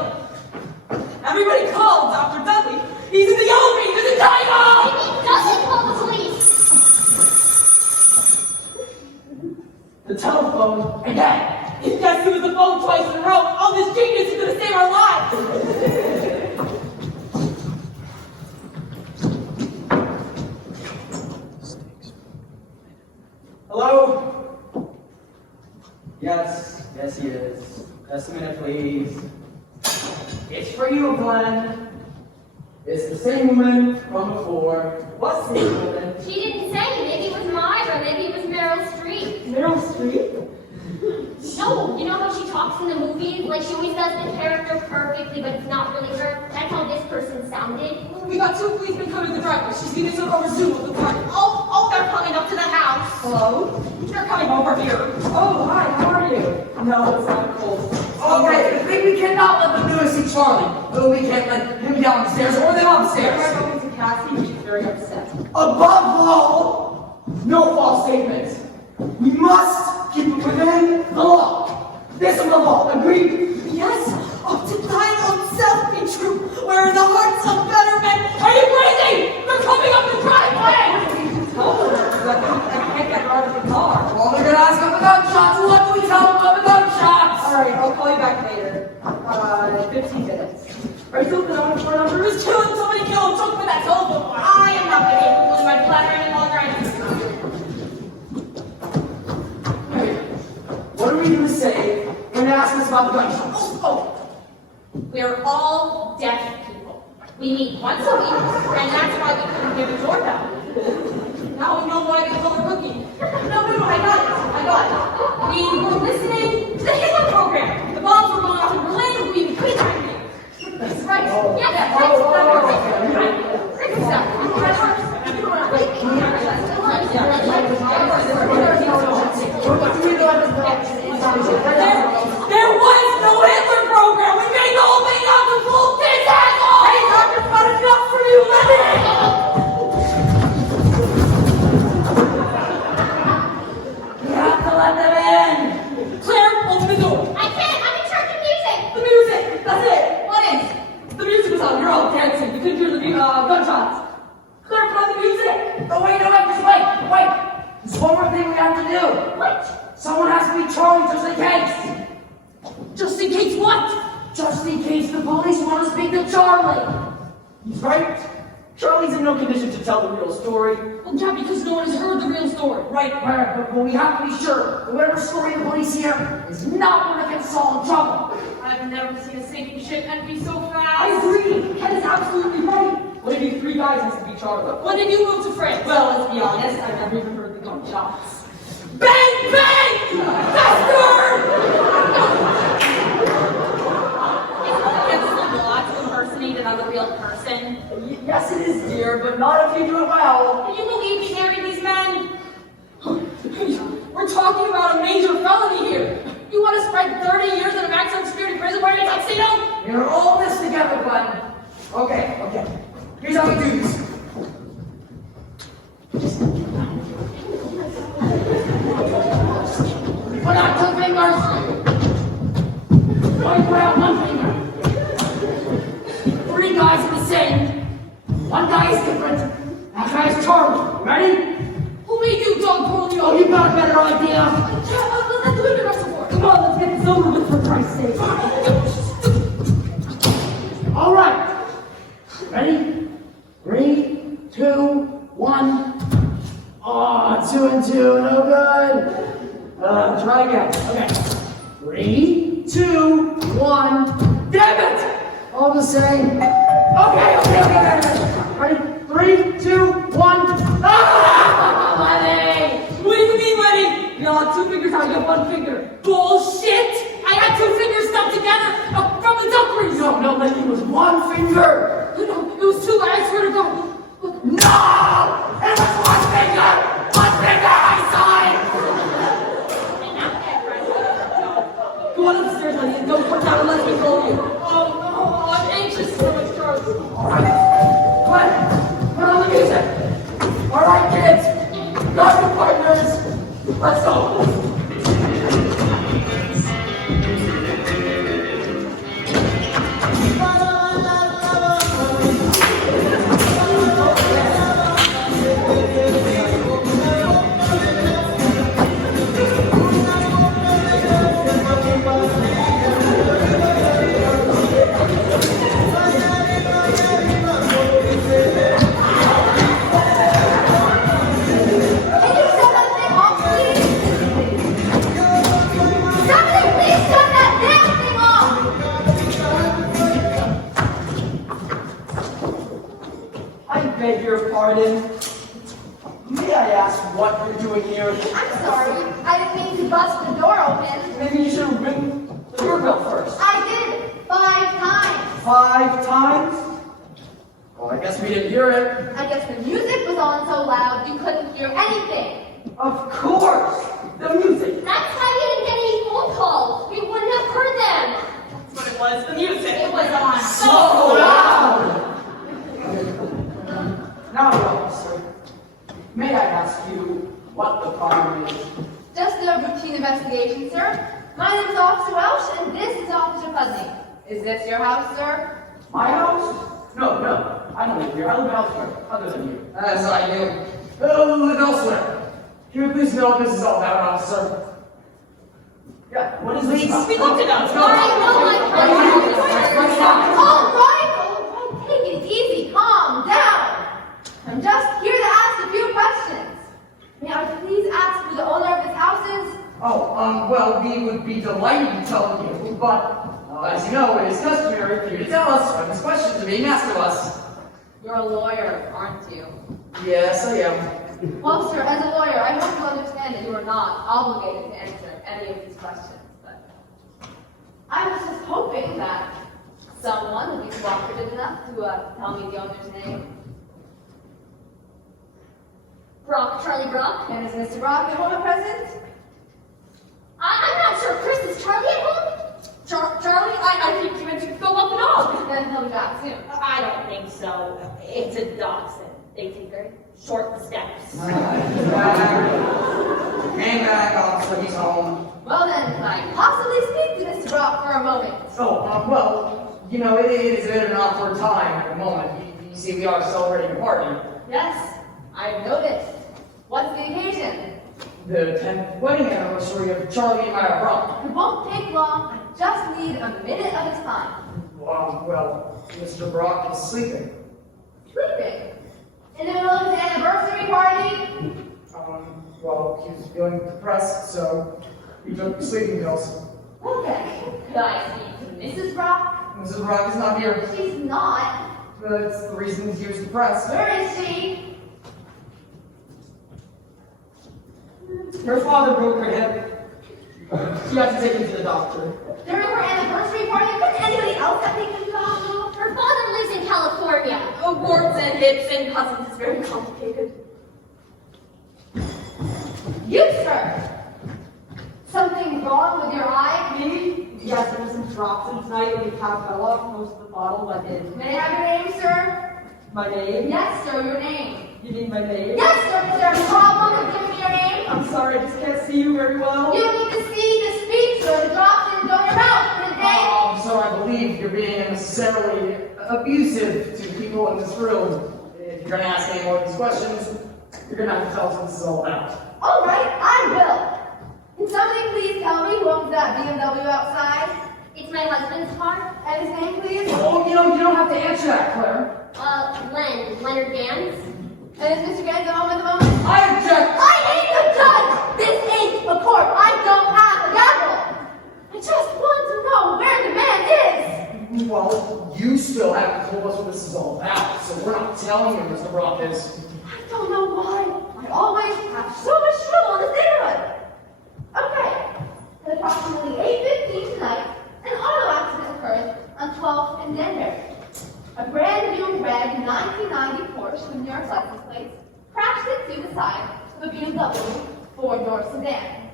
Everybody call Dr. Dudley! He's in the elevator! He's in the dining hall! Maybe he doesn't call the police. The telephone again. Yes, it was the phone twice in a row! All this genius is gonna save our lives! Hello? Yes, he is. Just a minute, please. It's for you, Glenn. It's the same woman from before. What's the same woman? She didn't say. Maybe it was Myra. Maybe it was Meryl Streep. Meryl Streep? No, you know how she talks in the movies? Like she always does the character perfectly, but it's not really her. That's how this person sounded. We got two policemen coming to the driveway. She's getting us over Zoom with the party. Oh, they're coming up to the house. Hello? They're coming over here. Oh, hi, how are you? No, it's not cold. Okay, we cannot let them do this to Charlie. But we can't let him downstairs or them upstairs. We're talking to Cassie, and she's very upset. Above all, no false statements. We must keep it within the law. This is the law. Agreed? Yes, to thine own self be true, where in the hearts of better men. Are you crazy? They're coming up the driveway! I can't get her out of the car. Well, they're gonna ask about the gunshots. What do we tell them about the gunshots? All right, I'll call you back later. 15 minutes. Are you still the phone number? Who's killing somebody? Kill him. Talk for that telephone line. I am not going to be holding my bladder any longer. What are we going to say when they ask us about the gunshots? We're all deaf people. We meet once a week, and that's why we couldn't give a doorbell. Now we know why they call her Cookie. No, I got it. We were listening to the Hitler program. The bombs were going off in Berlin, we couldn't find it. That's right. Yes, There was no Hitler program. We made the whole thing up to fool kids, asshole. Hey, doctor's got enough for you, Lenny. You have to let them in. Claire, open the door. I can't. I'm in charge of music. The music. That's it. What is? The music was on. You're all dancing. You couldn't hear the gunshots. Claire, put on the music. Oh, wait, just wait. There's one more thing we have to do. What? Someone has to be Charlie just in case. Just in case what? Just in case the police want to speak to Charlie. He's right. Charlie's in no condition to tell the real story. Well, yeah, because no one has heard the real story. Right, but we have to be sure that whatever story the police hear is not going to get us all in trouble. I've never seen a sinking ship empty so I fast. agree. Ken is absolutely right. What if you three guys has to be Charlie? When did you move to France? Well, let's be honest. I've never even heard the gunshots. Bang, bang! Faster! It's a lot to impersonate another real person. Yes, it is, dear, but not if you do it well. Can you believe he married these men? We're talking about a major felony here. You want to spend 30 years in a maximum security prison wearing a tuxedo? We're all this together, Glenn. Okay. Here's how we do this. Put out 2 fingers. One put out 1 finger. 3 guys are the same. 1 guy is different. That guy is Charlie. Ready? Who made you Don Corleone? Oh, you got a better idea. Let's do it the rest of it. Come on, let's get this over with for Christ's sake. All right. Ready? 3, 2, 1. Oh, 2 and 2, no good. Try again. Okay. 3, 2, 1. Damn it! All the same. Okay. Ready? 3, 2, 1. Ah! Lenny! What do you mean, Lenny? You all have 2 fingers, I got 1 finger. Bullshit! I had 2 fingers stuck together from the duck grease. No, Lenny, it was 1 finger. No, it was 2, I swear to God. Look. No! It was 1 finger! 1 finger, I saw it! Go on upstairs, Lenny, and don't put down and let me call you. Oh no, I'm anxious so much, Charles. All right. Glenn, put on the music. All right, kids. Got your partners. Let's go. Beg your pardon. May I ask what you're doing here? I'm sorry. I didn't mean to bust the door open. Maybe you should have ring the doorbell first. I did 5 times. 5 times? Well, I guess we didn't hear it. I guess the music was on so loud you couldn't hear anything. Of course! The music! That's why we didn't get any phone calls. We wouldn't have heard them. That's what it was. The music. It was on So loud! Now, officer, may I ask you what the problem is? Just a routine investigation, sir. My name is Officer Welsh, and this is Officer Pudney. Is this your house, sir? My house? No. I don't live here. I live elsewhere, other than you. As I do. Who live elsewhere? Can you please know what this is all about, officer? Yeah, what is this about? We looked it up. All right, take it easy. Calm down. I'm just here to ask a few questions. May I please ask who the owner of this house is? Well, we would be delighted to tell you, but as you know, it is customary for you to tell us when these questions are being asked of us. You're a lawyer, aren't you? Yes, I am. Well, sir, as a lawyer, I hope you understand that you are not obligated to answer any of these questions. But I was just hoping that someone would be cooperative enough to tell me the owner's name. Brock, Charlie Brock? And is Mr. Brock at home at present? I'm not sure. Chris, is Charlie at home? Charlie, I think you meant to go up and off. Then he'll be back soon. I don't think so. It's a dachshund. They take very short steps. Came back, officer, he's home. Well then, can I possibly speak to Mr. Brock for a moment? Well, you know, it is a bit of an awkward time at the moment. You see, we are celebrating a party. Yes, I've noticed. What's the occasion? The 10th wedding anniversary of Charlie and Myra Brock. It won't take long. I just need a minute of his time. Well, Mr. Brock is sleeping. Sleeping? In the middle of his anniversary party? Well, he was feeling depressed, so he took sleeping pills. Okay. Could I speak to Mrs. Brock? Mrs. Brock is not here. She's not. That's the reason he was depressed. Where is she? Her father broke her hip. She had to take him to the doctor. During her anniversary party, couldn't anybody else have taken her to the hospital? Her father lives in California. Warts and hips and cousins is very complicated. You, sir! Something wrong with your eye? Me? Yes, there was some drops in tonight and the cap fell off. Most of the bottle went in. May I have your name, sir? My name? Yes, sir, your name. You need my name? Yes, sir, is there a problem with giving me your name? I'm sorry, I just can't see you very well. You don't need to see the speech, sir. The drops didn't go in your mouth for the day. So I believe you're being unnecessarily abusive to people in this room. If you're going to ask any more of these questions, you're going to have to tell us what this is all about. All right, I will. Can somebody please tell me who owns that BMW outside? It's my husband's car. And his name, please? Oh, you don't have to answer that, Claire. Leonard Gans. And is Mr. Gans at home at the moment? I object! I ain't the judge! This ain't a court! I don't have a gavel! I just want to know where the man is! Well, you still haven't told us what this is all about, so we're not telling you, Mr. Brock is. I don't know why. I always have so much trouble in this neighborhood. Okay. At approximately 8:15 tonight, an auto accident occurred on 12th and Denver. A brand new red 1990 Porsche with New York license plates crashed into the side of a BMW four-door sedan.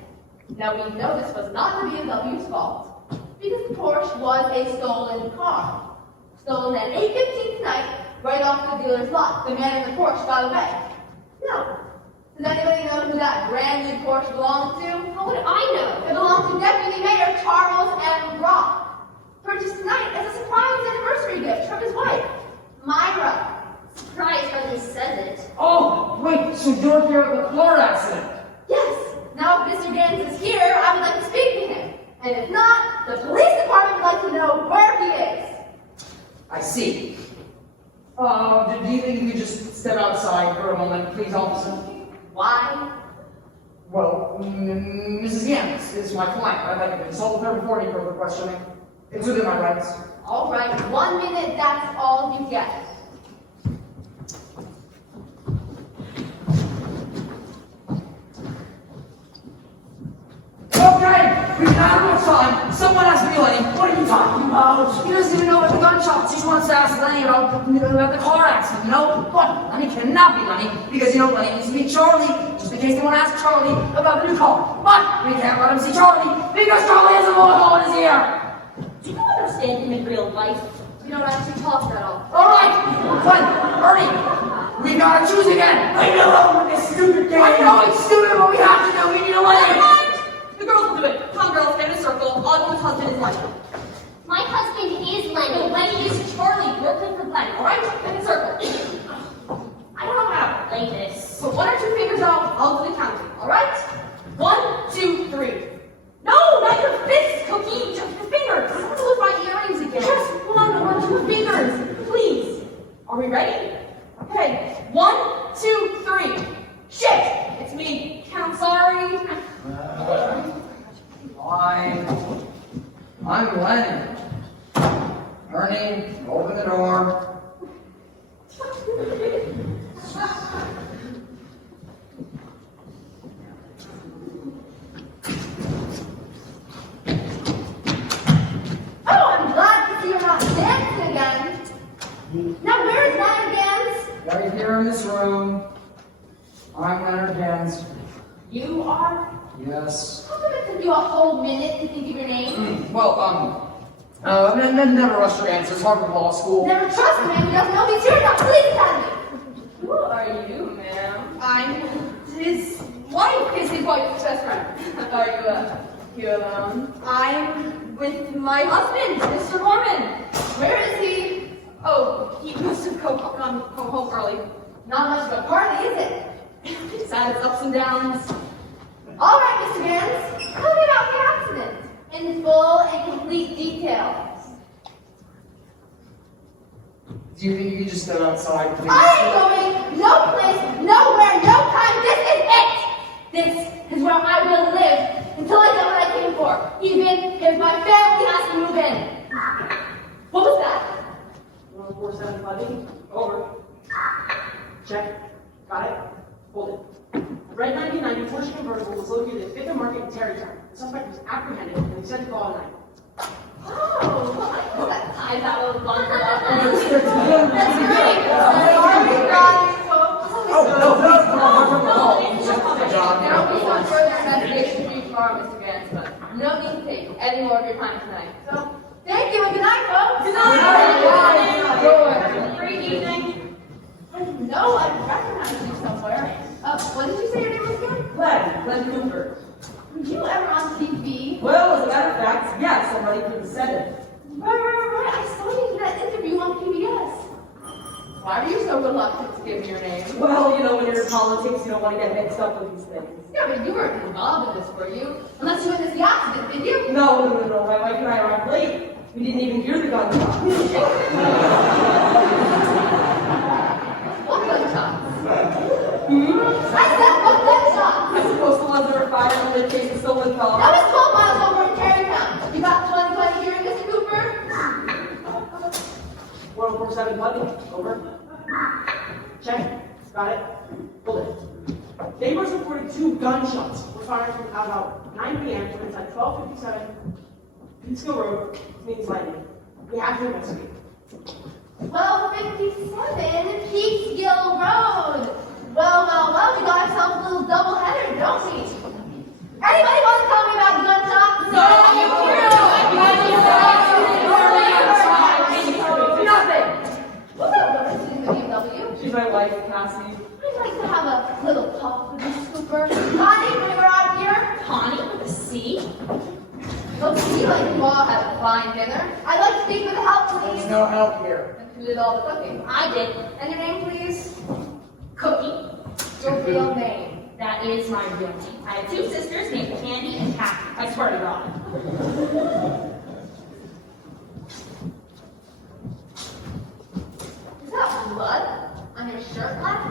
Now we know this was not the BMW's fault because the Porsche was a stolen car. Stolen at 8:15 tonight, right off the dealer's lot. The man in the Porsche got away. Now, does anybody know who that brand new Porsche belonged to? How would I know? It belonged to Deputy Mayor Charles M. Brock. Purchased tonight as a surprise anniversary gift from his wife, Myra. Surprise hardly says it. Oh, wait, so you're here at the car accident? Yes. Now, if Mr. Gans is here, I would like to speak to him. And if not, the police department would like to know where he is. I see. Do you think you could just step outside for a moment, please, officer? Why? Well, Mrs. Yams is my client. I'd like to consult with her before any further questioning. It's within my rights. All right, 1 minute, that's all you get. Okay, we've had enough time. Someone has to be Lenny. What are you talking about? He doesn't even know about the gunshots. He just wants to ask Lenny about the car accident, you know? But Lenny cannot be Lenny because, you know, Lenny needs to meet Charlie just in case they want to ask Charlie about the new car. But we can't let him see Charlie because Charlie has a bullet hole in his ear. Do you understand him in real life? We don't actually talk that often. All right, Glenn, Ernie, we gotta choose again. Leave me alone with this stupid game. I know it's stupid, but we have to do. We need a Lenny. The girls will do it. Come, girls, get in a circle. I'll whose husband is Lenny. My husband is Lenny. Lenny is Charlie. You're Cliff for Lenny, all right? Get in a circle. I don't know how to play this. Put one or two fingers out. I'll do the counting, all right? 1, 2, 3. No, not your fists, Cookie. Just your fingers. I want to lose my earrings again. Just 1 or 2 fingers, please. Are we ready? Okay. 1, 2, 3. Shit! It's me. I'm sorry. I'm Lenny. Ernie, open the door. Oh, I'm glad to see you're not dancing again. Now, where's Leonard Gans? Right here in this room. I'm Leonard Gans. You are? Yes. How come it took you a whole minute to think of your name? Well, never rush your answers. Harvard Law School. Never trust a man who doesn't know me. Sure enough, please tell me. Who are you, ma'am? I'm his wife. Is his wife's best friend. Are you alone? I'm with my husband, Mr. Norman. Where is he? Oh, he must have come home early. Not much of a party, is it? It's had its ups and downs. All right, Mr. Gans. Tell me about the accident in full and complete detail. Do you think you could just step outside, please? I ain't going no place, nowhere, no time. This is it. This is where I will live until I get what I came for. Even if my family has to move in. What was that? 147 Buddy. Over. Check. Got it. Hold it. Red 1990 Porsche convertible was located at 5th and Market in Tarrytown. The suspect was apprehended and he said to call at night. Oh, well, I know that ties that little bundle up. That's great. Are we proud, folks? Good job. There will be some further investigation for you tomorrow, Mr. Gans, but no need to take any more of your time tonight. So, thank you and good night, folks. Good night. Great evening. I know I recognize you somewhere. What did you say your name was again? Glenn Cooper. Were you ever on TV? Well, as a matter of fact, yeah, somebody could have said it. Right. I saw you in that interview on PBS. Why are you so reluctant to give me your name? Well, you know, when you're in politics, you don't want to get mixed up with these things. Yeah, but you weren't involved in this, were you? Unless you witnessed the accident, did you? No. My wife and I arrived late. We didn't even hear the gunshot. What gunshots? I said what gunshots? I suppose the ones that were fired when they chased the stolen car. That was 12 miles over in Tarrytown. You got 20 hearing, Mr. Cooper? 1047 Buddy. Over. Check. Got it. Hold it. Neighbors reported 2 gunshots were fired from about 9 p.m. from inside 1257 Peekskill Road, Queens Landing. We have to investigate. 1257 Peekskill Road. Well, we got ourselves a little double-header, don't we? Anybody want to tell me about the gunshots? Nothing. What's up with the BMW? She's my wife, Cassie. I'd like to have a little talk with you, Cooper. Connie, bring her out here. Connie with a C? Looks to me like you all had a fine dinner. I'd like to speak with the help, please. There's no help here. And who did all the cooking? I did. And your name, please? Cookie. Your real name. That is my real name. I have 2 sisters named Candy and Kathy. I swear to God. Is that blood on your shirt left?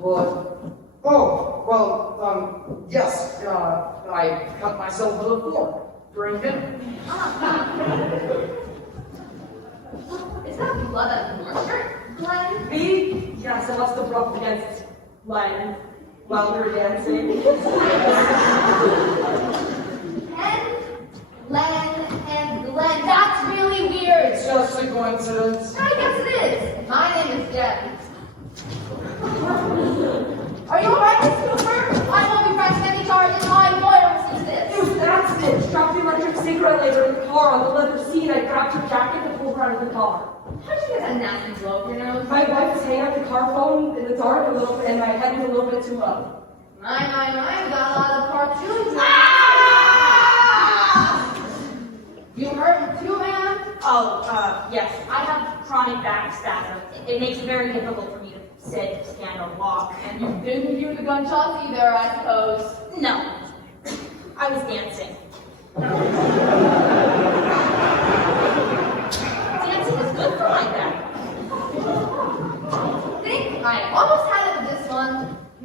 Blood. Oh, well, yes. I cut myself with a fork during dinner. Is that blood on your shirt, Glenn? Me? Yes, I must have rubbed against Len while we were dancing. Ken, Len, and Glenn. That's really weird. It's just a coincidence. I guess it is. My name is Jen. Are you alright, Miss Cooper? I won't be pressing any charges. My lawyer will see this. It was an accident. She dropped the electric cigarette lighter in the car on the leather seat. I grabbed her jacket and pulled her out of the car. How'd you get that nasty blow up your nose? My wife was hanging up the car phone in the dark a little bit, and my head was a little bit too low. My, we got a lot of cartoons. You hurt too, man? Oh, yes. I have chronic back spasm. It makes it very difficult for me to sit, stand, or walk. And you didn't hear the gunshots either, I suppose. No. I was dancing. Dancing is good for my back. I think I almost had it with this one.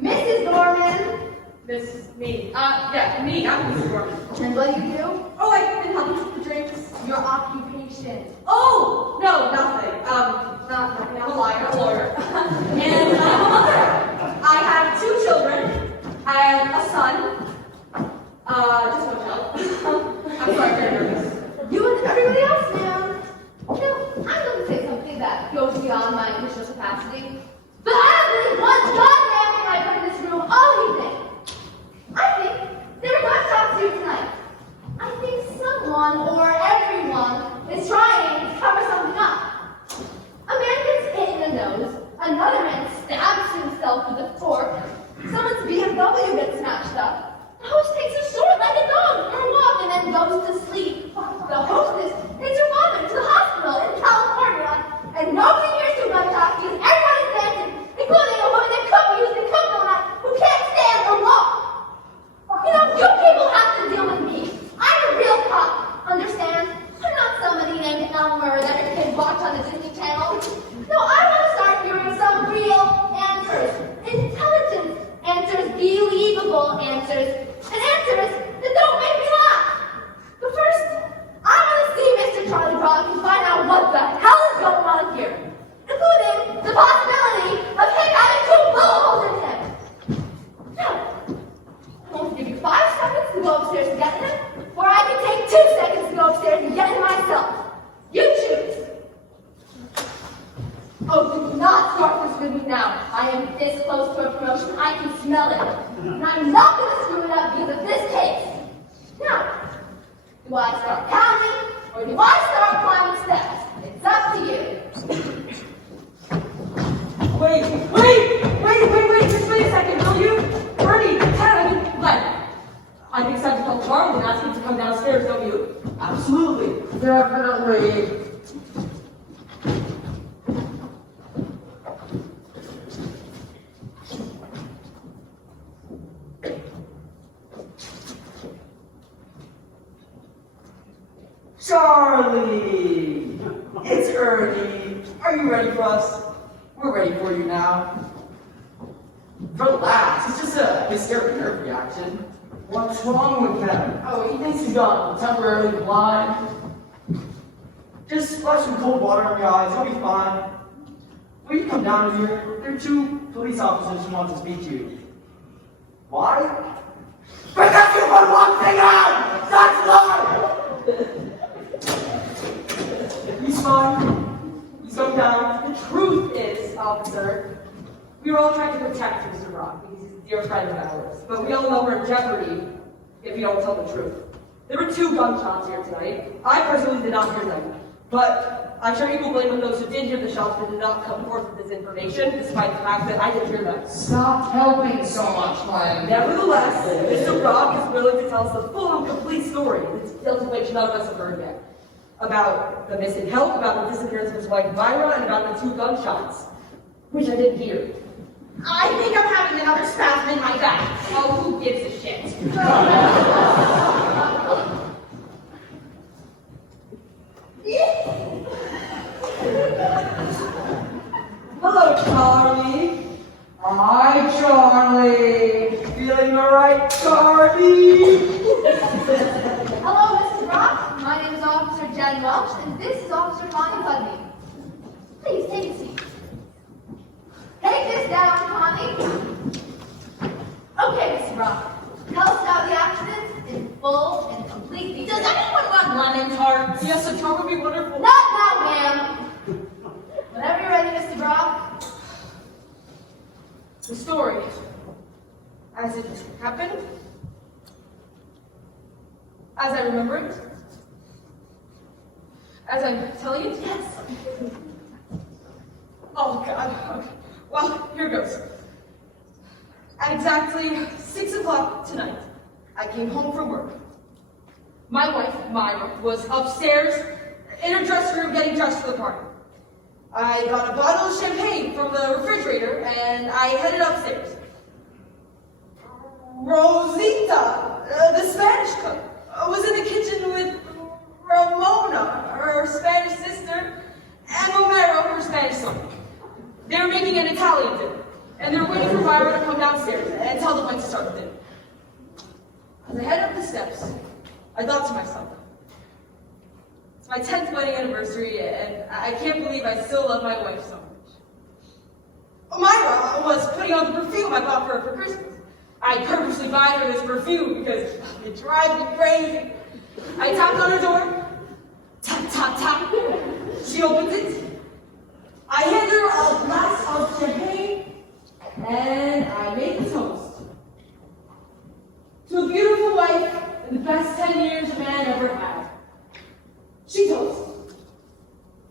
Mrs. Norman. This is me. Yeah, me. I'm Mrs. Gorman. And what do you do? Oh, I've been sorry, very nervous. You and everybody else, man. I'm going to say something that goes beyond my initial capacity. But I have been one goddamn thing I've heard in this room all evening. I think there are gunshots here tonight. I think someone or everyone is trying to cover something up. A man gets hit in the nose. Another man stabs himself with a fork. Someone's BMW gets smashed up. The host takes a short-legged dog for a walk and then goes to sleep. The hostess takes her father to the hospital in California, and nobody hears two gunshots because everyone is dancing, including a woman that could be using coconut who can't stand or walk. You know, you people have to deal with me. I'm a real cop, understand? I'm not somebody named Elmer that your kids watch on the Disney Channel. No, I want to start hearing some real answers. Intelligent answers, believable answers, and answers that don't make me laugh. But first, I want to see Mr. Charlie Brock and find out what the hell is going on here, including the possibility of him having two bullet holes in him. Now, I'm going to give you 5 seconds to go upstairs and get him, or I can take 2 seconds to go upstairs and get him myself. You choose. Oh, do not start this with me now. I am this close to a promotion, I can smell it. And I'm not going to screw it up because of this case. Now, do I start counting, or do I start climbing steps? It's up to you. Wait, just wait a second, will you? Bernie, Ted, I think it's time to call Charlie and ask him to come downstairs, don't you? Absolutely. Definitely. Charlie! It's Ernie. Are you ready for us? We're ready for you now. Relax, it's just a hysterical nerve reaction. What's wrong with him? Oh, he thinks he's gone temporarily blind. Just splash some cold water on your eyes, he'll be fine. Will you come down here? There are 2 police officers who want to speak to you. Why? Because you put one thing out! That's why! He's fine. He's going down. The truth is, officer, we were all trying to protect Mr. Brock because he's a dear friend of ours. But we all know we're in jeopardy if you don't tell the truth. There were 2 gunshots here tonight. I personally did not hear them. But I'm sure equal blame on those who did hear the shots but did not come forth with this information, despite the fact that I didn't hear them. Stop helping so much, Glenn. Nevertheless, Mr. Brock is willing to tell us the full and complete story, the details of which none of us have heard yet. About the missing help, about the disappearance of his wife Myra, and about the 2 gunshots, which I didn't hear. I think I'm having another spasm in my back. Oh, who gives a shit? Hello, Charlie. Hi, Charlie. Feeling alright, Charlie? Hello, Mr. Brock. My name is Officer Jen Welch, and this is Officer Connie Pudney. Please take a seat. Take this down, Connie. Okay, Mr. Brock. Tell us about the accident in full and complete detail. Does anyone want lemon tarts? Yes, a tart would be wonderful. Not now, ma'am. Whenever you're ready, Mr. Brock. The story, as it happened, as I remember it, as I'm telling it. Yes. Oh, God. Okay. Well, here goes. At exactly 6 o'clock tonight, I came home from work. My wife, Myra, was upstairs in her dressing room getting dressed for the party. I got a bottle of champagne from the refrigerator and I headed upstairs. Rosita, the Spanish cook, was in the kitchen with Ramona, her Spanish sister, and Romero, her Spanish son. They were making an Italian dinner, and they were waiting for Myra to come downstairs and tell them when to start the dinner. As I headed up the steps, I thought to myself, it's my 10th wedding anniversary, and I can't believe I still love my wife so much. Myra was putting on the perfume I bought for her for Christmas. I purposely buy her this perfume because it drives me crazy. I tapped on her door. Tap, tap, tap. She opens it. I hand her a glass of champagne, and I make a toast. To a beautiful wife and the best 10 years a man ever had. She toasts.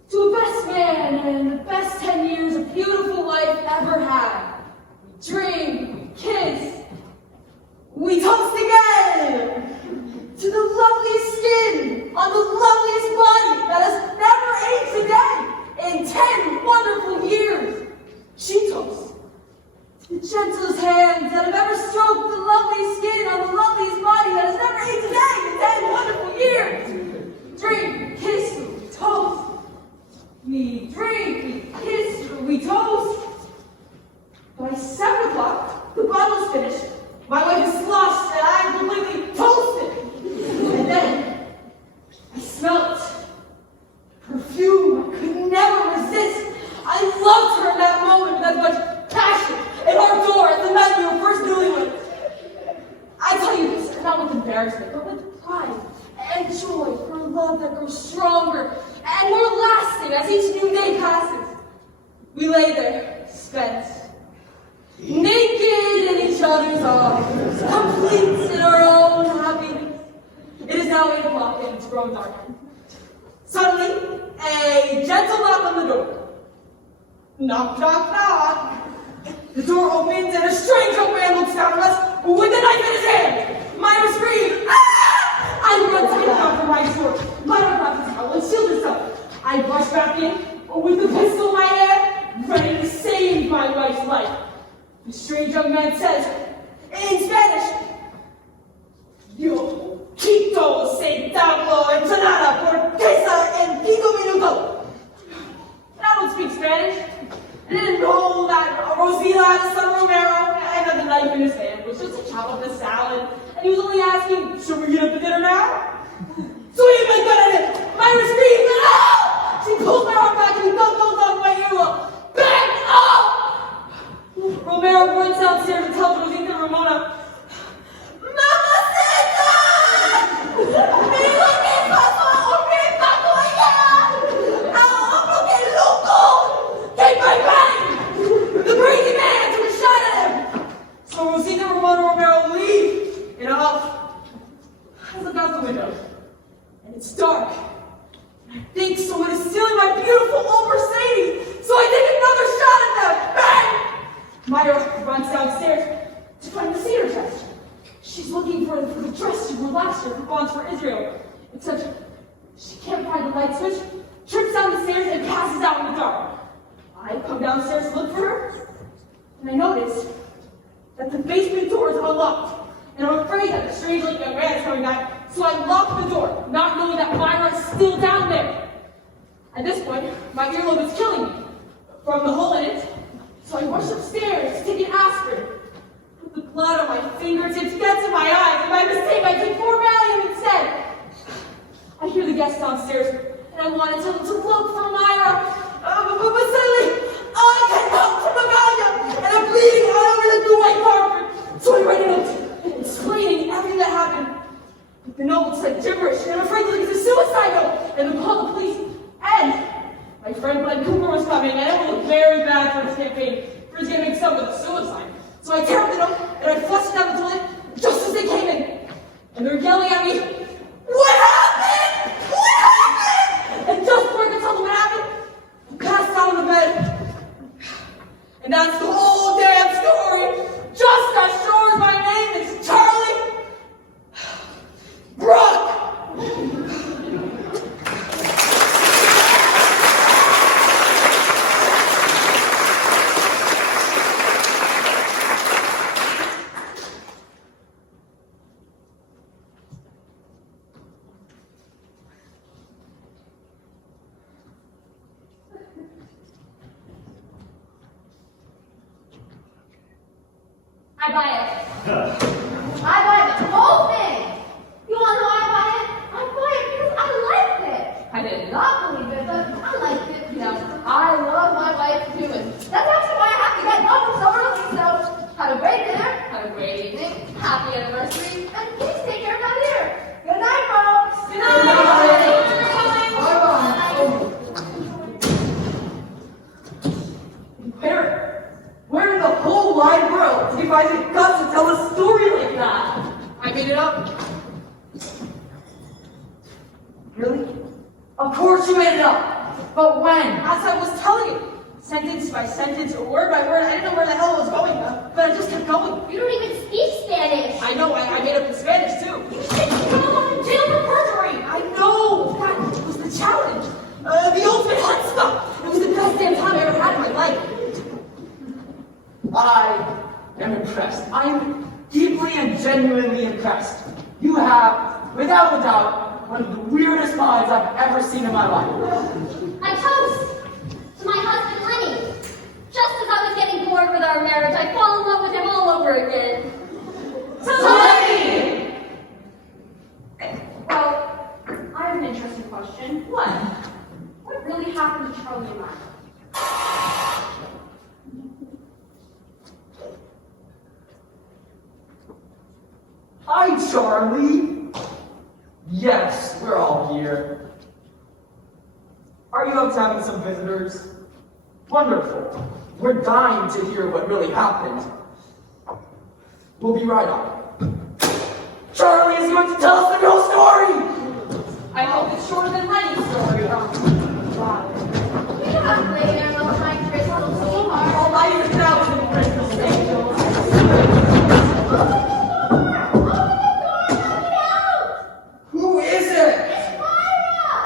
To a best man and the best 10 years a beautiful wife ever had. We drink, we kiss, we toast again. To the loveliest skin on the loveliest body that has never aged a day in 10 wonderful years. She toasts. To the gentlest hands that have ever stroked the loveliest skin on the loveliest body that has never aged a day in 10 wonderful years. Drink, kiss, we toast. We drink, we kiss, we toast. By 7 o'clock, the bottle's finished. My wife is sloshed and I am completely toasted. And then, I smelt perfume I could never resist. I loved her in that moment with as much passion and ardor as the night we were first newlyweds. I tell you this, not with embarrassment, but with pride and joy for a love that grows stronger and more lasting as each new day passes. We lay there, spent, naked in each other's arms, complete in our own happiness. It is now 8 o'clock and it's growing dark. Suddenly, a gentle knock on the door. Knock, knock, knock. The door opens and a strange old man looks down at us with a knife in his hand. Myra screams, ah! I run to the door for my sword. Myra grabs his towel and shields herself. I rush back in with the pistol in my hand, ready to save my wife's life. The strange young man says, in Spanish, Yo quito ese tablo ensalada por queso en 5 minutos. I don't speak Spanish. I didn't know that Rosila and son Romero had the knife in his hand, was just a chop up the salad, and he was only asking, should we get up to dinner now? So he went good at it. Myra screams, no! She pulls my arm back and he goes off my earlobe. Back up! Romero runs downstairs and tells Rosita and Ramona, Mamacita! Mira que pasó, que pasó allá! Ahora que loco! Take my bag! The crazy man took a shot at him! So Rosita and Ramona Romero leave in a huff. I look out the window, and it's dark. I think someone is stealing my beautiful old Mercedes, so I take another shot at them. Bang! Myra runs downstairs to find the cedar chest. She's looking for the dress she wore last year for Bonds for Israel. Except she can't find the light switch, trips down the stairs, and passes out in the dark. I come downstairs to look for her, and I notice that the basement door is unlocked. And I'm afraid that the strange-looking young man is coming back, so I lock the door, not knowing that Myra is still down there. At this point, my earlobe is killing me from the hole in it, so I rush upstairs to take an aspirin. But the blood on my fingertips gets in my eyes, and by mistake I take 4 Valium instead. I hear the guests downstairs, and I want to tell them to look for Myra, but suddenly I get knocked from the Valium, and I'm bleeding all over the blue white carpet. So I write a note, explaining everything that happened. But the note looks like gibberish, and I'm afraid to leave it's a suicide note, and to call the police. And my friend Glenn Cooper was coming, and it would look very bad for his campaign, for his getting mixed up with a suicide. So I tear up the note, and I flush it down the toilet just as they came in. And they're yelling at me, what happened? What happened? And just before I could tell them what happened, I passed out on the bed. And that's the whole damn story. Just as sure as my name is Charlie Brook. I buy it. I buy the whole thing. You want to know why I buy it? I buy it because I like it. I did not believe it, but I like it. You know, I love my wife too, and that's actually why I have to get home so early. So, have a great dinner, have a great evening, happy anniversary, and please take care of that ear. Good night, folks. Really? Of course you made it up! But when? As I was telling you, sentence by sentence, word by word, I didn't know where the hell it was going, but I just kept going. You don't even speak Spanish. I know, I made up in Spanish too. You said you were going to jail for perjury. I know! That was the challenge. The ultimate hunt stuff. It was the best damn time I ever had in my life. I am impressed. I am deeply and genuinely impressed. You have, without a doubt, one of the weirdest minds I've ever seen in my life. I toast to my husband Lenny. Just as I was getting bored with our marriage, I fall in love with him all over again. To Lenny! Well, I have an interesting question. What? What really happened to Charlie and I? Hi, Charlie. Yes, we're all here. Are you up to having some visitors? Wonderful. We're dying to hear what really happened. We'll be right on. Charlie is going to tell us the real story! I hope it's shorter than Lenny's story. We have later, little my crystal sweetheart. All my years now is in Christmas angel. Who is it? It's Myra!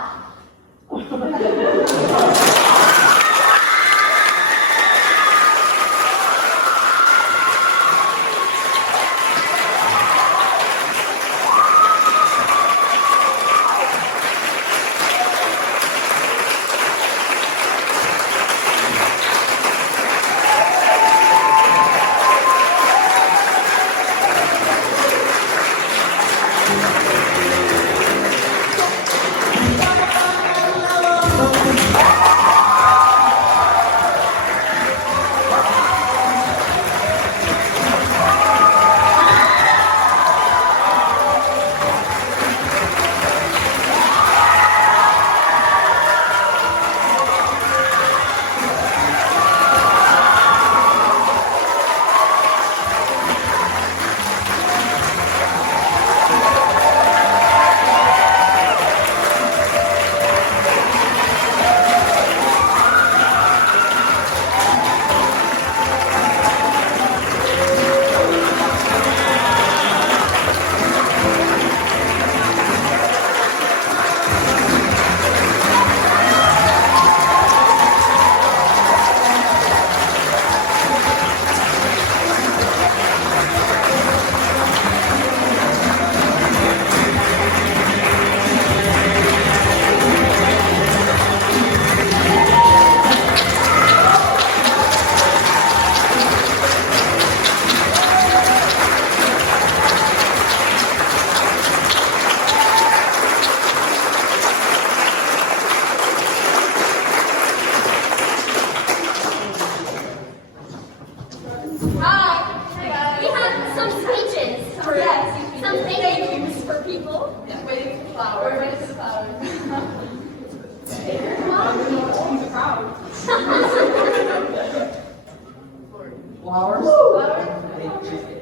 Flowers?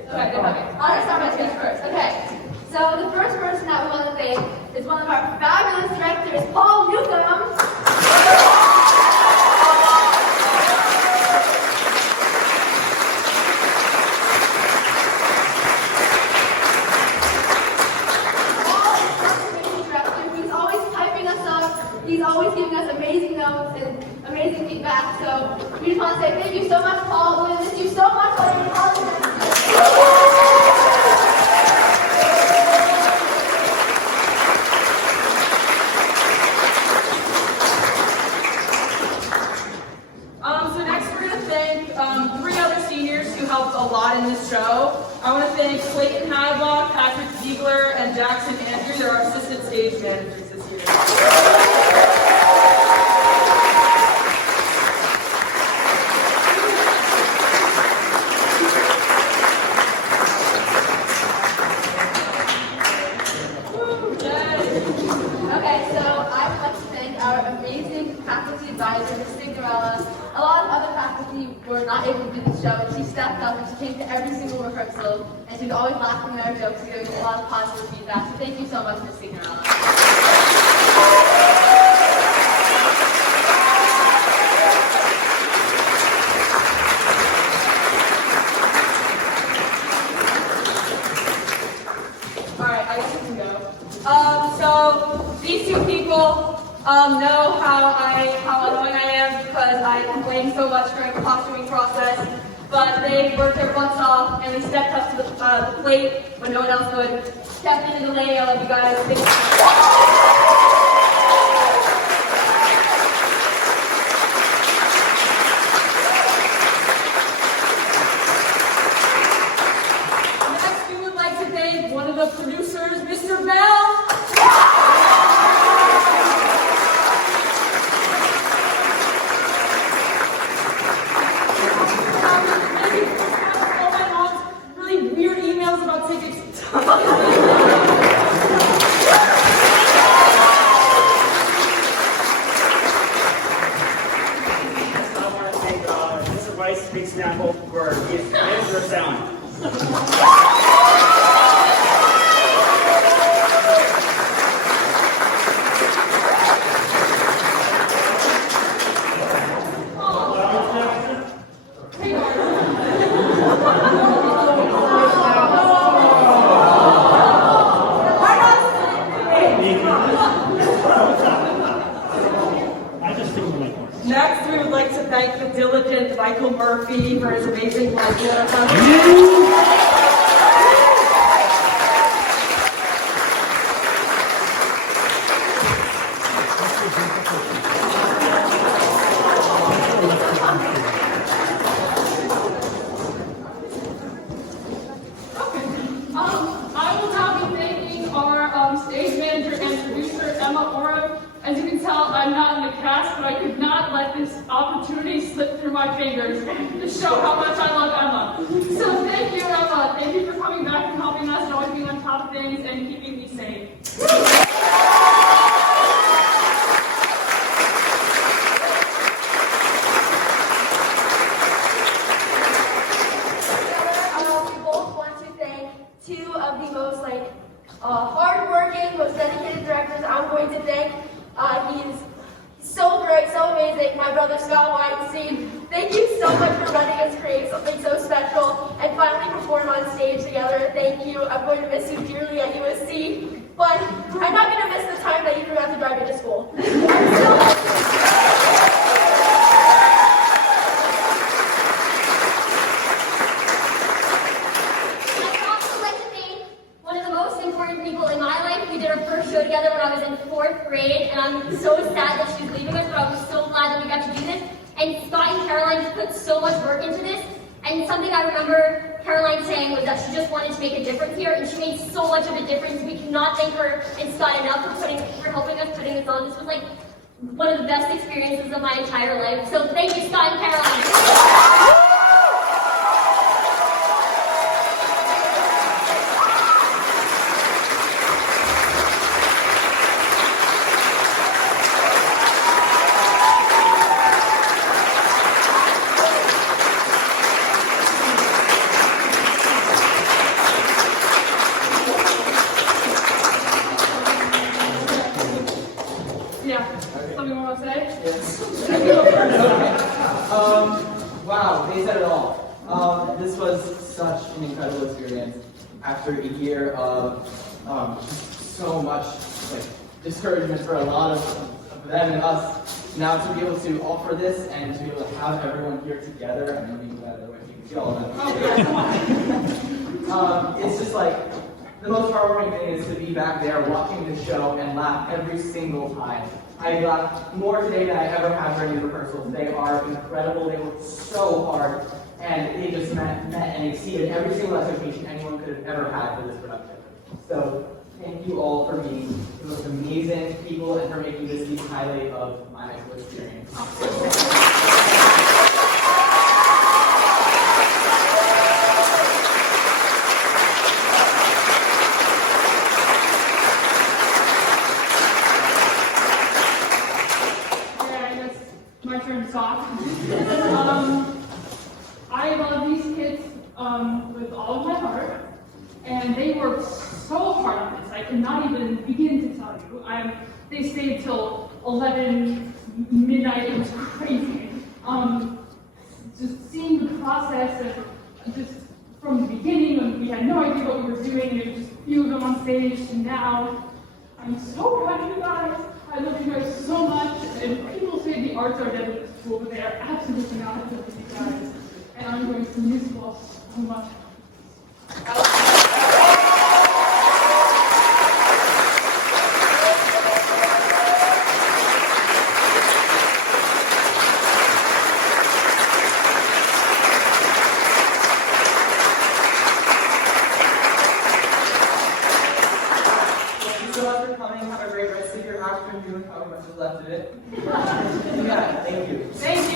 Okay, I'll start my speech first. Okay, so the first person that we want to thank is one of our fabulous directors, Paul Newcomb. He's always typing us up. He's always giving us amazing notes and amazing feedback. So we just want to say thank you so much, Paul. We're going to miss you so much. So next we're going to thank 3 other seniors who helped a lot in this show. I want to thank Clayton Hadlock, Patrick Ziegler, and Jackson Andrew. They're our assistant stage managers this year. Okay, so I would like to thank our amazing faculty advisor, Ms. Cinderella. A lot of other faculty were not able to do the show, and she stepped up and she came to every single rehearsal, and she was always laughing at our jokes, giving us a lot of positive feedback. So thank you so much, Ms. Cinderella. all know how annoying I am because I complain so much during the costuming process. But they worked their butts off and they stepped up to the plate when no one else would. Stepped into the lane. I love you guys. Thank you. Next, we would like to thank one of the producers, Mr. Bell. All my mom's really weird emails about tickets. I want to thank Mr. Weiss, Big Snapple, for his manager of sound. Next, we would like to thank the diligent Michael Murphy for his amazing work. I will now be thanking our stage manager and producer, Emma Ora. As you can tell, I'm not in the cast, but I could not let this opportunity slip through my fingers to show how much I love Emma. So thank you, Emma. Thank you for coming back and helping us and always being on top of things and keeping me safe. We both want to thank two of the most hard-working, most dedicated directors I'm going to thank. He's so great, so amazing, my brother Scott Weinstein. Thank you so much for letting us create something so special and finally perform on stage together. Thank you. I'm going to miss you dearly at USC, but I'm not going to miss the time that you forgot to drive me to school. I'd also like to thank one of the most important people in my life. We did our first show together when I was in 4th grade, and I'm so sad that she's leaving us, but I was so glad that we got to do this. And Scott and Caroline just put so much work into this, and something I remember Caroline saying was that she just wanted to make a difference here, and she made so much of a difference. We cannot thank her and Scott enough for helping us putting this on. This was like one of the best experiences of my entire life. So thank you, Scott and Caroline. Yeah, something you want to say? Yes. Wow, they said it all. This was such an incredible experience. After a year of so much discouragement for a lot of them and us, now to be able to offer this and to be able to have everyone here together, and then we do that other way, you can see all of them. It's just like, the most heartwarming thing is to be back there watching the show and laugh every single time. I laughed more today than I ever have during the rehearsals. They are incredible. They worked so hard, and they just met and exceeded every single expectation anyone could have ever had for this production. So thank you all for being the most amazing people and for making this the highlight of my high school experience. My turn to talk. I love these kids with all of my heart, and they worked so hard on this. I cannot even begin to tell you. They stayed till 11 midnight. It was crazy. Just seeing the process of just from the beginning when we had no idea what we were doing, and it was just a few of them on stage, and now I'm so proud of you guys. I love you guys so much, and people say the arts are dead at this school, but they are absolutely not as dead as you guys. And I'm going to miss you all so much. Thank you so much for coming. Have a great rest of your afternoon, however much is left of it. Yeah, thank you. Thank